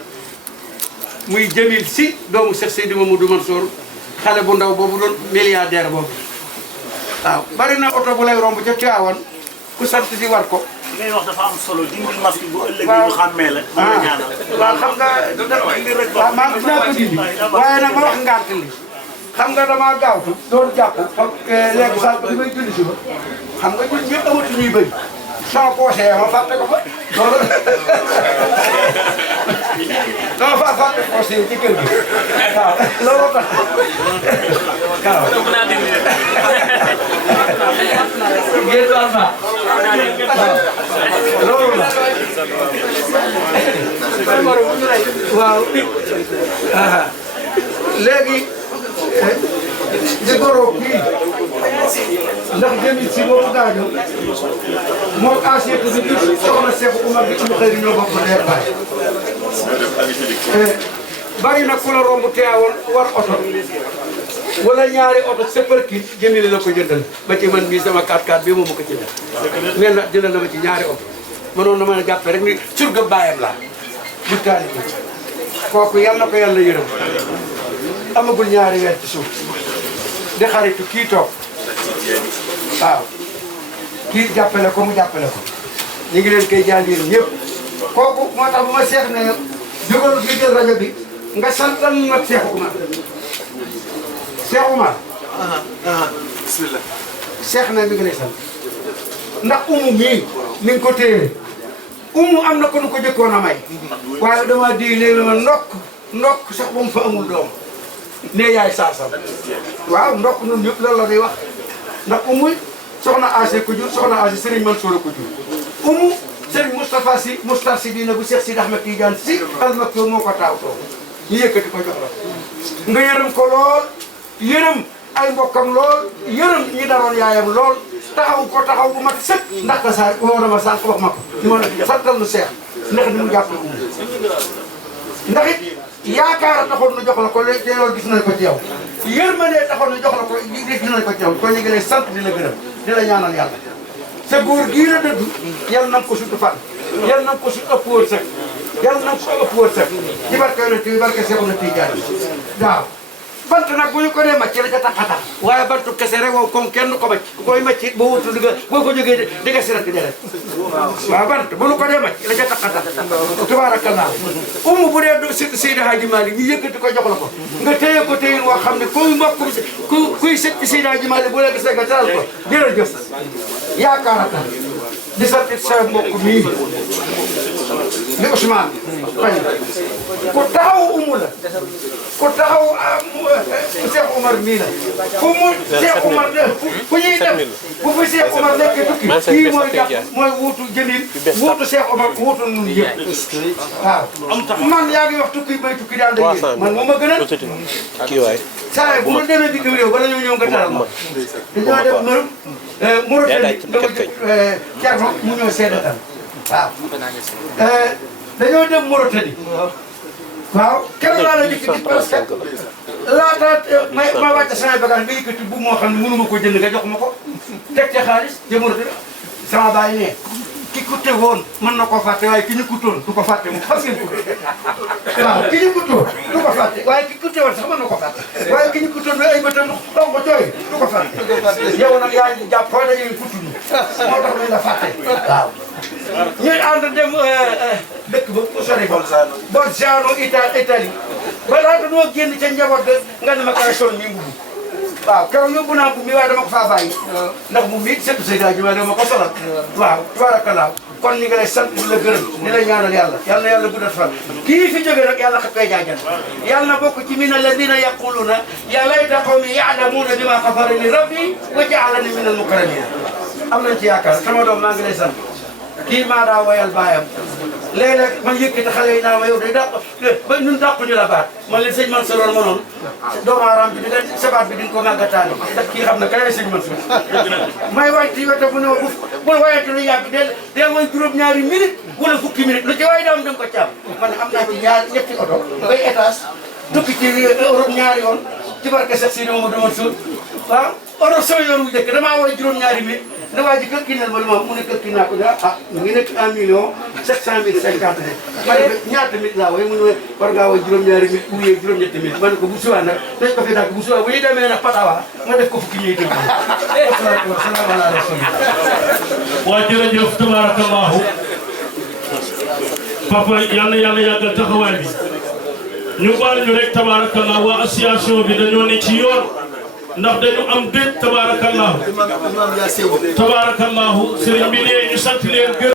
muy Jamil Si doomu Cheikh Seydi Mamadou Mansour xale bu ndaw boobu doon milliardaire boobu waaw bari na oto bu lay romb ca Tivaouane ku sant di war ko. li ngay wax dafa am solo dindil masque bu ëllëgee ñu xàmmee la. waaw xam nga waaw maa ngi dinaa ko dindi waaye nag ma wax ngant li xam nga damaa gaawtu doon jàpp léegi sànq bi may julli si ba xam nga ñun ñëpp amatu ñuy bëri sama poche ma fàtte ko fa loolu dama faa fàtte poche ci kër gi waaw looloo tax waaw ngeen baal ma loolu la waaw léegi di goro kii ndax Jamil Si boobu gaañu moo assiette bi soxna Seex Umar bi ñu xëy ñoo bokk leer baay bari na ku la romb teewoon war oto wala ñaari oto sëpërkit Jamil la ko jëndal ba ci man mii sama 4x4 bi moom ma ko jëndal nee na jëndal na ma ci ñaari oto mënoon na ma jàppe rek ni surga baayam laa bu taali bi kooku yal na ko yàlla yërëm amagul ñaari weer ci suuf di xaritu kii toog waaw kii jàppale ko mu jàppale ko ñu ngi leen koy jaal yéen ñëpp kooku moo tax bu ma seex ne jógal gi jël rajo bi nga santal nag Seex Umar Seex Umar bismillah seex na mi ngi lay sant ndax umu mii ni nga ko téye umu am na ko nu ko jëkkoon a may waaye dama di léegi ma ndokk sax ba mu fa amul doom ne yaay saasam waaw ndokk ñun ñëpp loolu la day wax ndax umu soxna Ase ko jur soxna Ase Serigne Mansour ko jur umu Serigne Moustapha Si Moustarchidina bu Cheikh Sidi Ahmed Tidiane Si Al Maktoum moo ko taawtoo ñu yëkkati ko jox la nga yërëm ko lool yërëm ay mbokkam lool yërëm ñi daroon yaayam lool taxaw bu mat sëkk ndax ka saa woo na ma sànq wax ma ko ñu mën a santal nu seex ndax ni mu jàpp umu ndax it yaakaar taxoon nu jox la ko léegi loolu gis nañ ko ci yow yërmande taxoon nu jox la ko gis nañ ko ci yow kon ñu ngi lay sant di la gërëm di la ñaanal yàlla sa góor gii la dëddu yal na ko sut fan yal na ko sut ëpp wërsëg yal na ko ëpp wërsëg ci barke yonent bi barke Seexuna Tijaan waaw bant nag bu ñu ko dee màcc la ca tax waaye bantu kese rek wow comme kenn ko màcc ku koy màcc boo wutul di nga boo ko jógee di nga si rek deret waaw bant bu ñu ko dee màcc la ca tax tabaarakallah umu bu dee Seydi Hadji Malick ñu yëkkati ko jox la ko nga téye ko téyin woo xam ne kuy mbokk kuy sëpp Seydi Hadji Malick bu la gisee nga taal ko jërëjëf yaakaar di sant sa mbokk mii li Ousmane bañ ku taxaw umu la ku taxaw Cheikh Omar mii la fu mu Cheikh Omar fu ñuy def bu fi Cheikh Omar nekk tukki kii mooy jàpp mooy wuutu Jamil wuutu Cheikh Omar wuutu nun yëpp waaw man yaa ngi wax tukki bay tukki daal day man moo ma gënal saa bu ma demee bitim réew bala ñoo ñëw nga taral ma dañoo def Mauritanie dama Thierno mu ñëw seedatal waaw dañoo dem Mauritanie waaw keroog laa la jëkk gis parce que laata ma wàcc sama bagage nga yëkkati bu moo xam ne mënu ma ko jënd nga jox ma ko teg ca xaalis de Mauritanie sama baay ne ki kutte woon mën na ko fàtte waaye ki ñu kuttoon du ko fàtte mu fas ngeen ko waaw ki ñu kuttoon du ko fàtte waaye ki kutte woon sax mën na ko fàtte waaye ki ñu kuttoon ay bëtam donc ko jooy du ko fàtte yow nag yaa ngi jàpp foo dañuy kuttuñu moo tax ñu la fàtte waaw ñuy ànd dem dëkk ba ku sori ba Bolzano Italie ba laata noo génn ca njaboot ga nga ne ma kaay sol mi mbubu waaw keroog yóbbu naa mbubu mi waaye dama ko faa bàyyi ndax mbubu mi sëñ Seydou Adji dama ko solal waaw tabarakallah kon ñu ngi lay sant di la gërëm di la ñaanal yàlla yal na yàlla guddal fan kii fi jóge nag yàlla xa koy jaajal yàlla na bokk ci min alladina yaquluna ya layta qawmi ya'lamuna bima ghafara li rabbi wa ja'alani min al-mukarramin am nañ ci yaakaar sama doom maa ngi lay sant kii maa daa woyal baayam léeg-léeg man yëkkati xale yi naa ma yow day dàq ba ñun dàquñu la baat man leen sëñ Mansour ma noonu doomu aaraam bi di nga sabaat bi di nga ko màggataani ndax kii xam na kay sëñ Mansour may waaj ci wetam bu ne ma bul wayante lu yàgg del way juróom-ñaari minute wala fukki minute lu ci waay daam da nga ko caam man am naa ci ñetti oto bay étage tukki ci Europe ñaari yoon ci barke Cheikh Sidi Mamadou Mansour waaw oto sama yoon wu njëkk damaa way juróom-ñaari minute ne waa ji kër gi nel ma mu ne kër gi naa ko mu ngi nekk 1 million 700 050 ne ma ne ñaata minute laa way mu ne war ngaa way juróom-ñaari minute ou juróom-ñetti minute ma ne ko bu subaa nag dañ ko fi nag bu subaa bu ñu demee nag Patawa ma def ko fukki ñuy dégg salaamaaleykum waa jërëjëf tabarakallahu papa yal na yàlla yàggal taxawaay bi ñu baal ñu rek tabarakallahu waa association bi dañoo ne ci yoon ndax dañu am dëj tabarakallahu tabarakallahu sëriñ bi nee ñu sant leen gërëm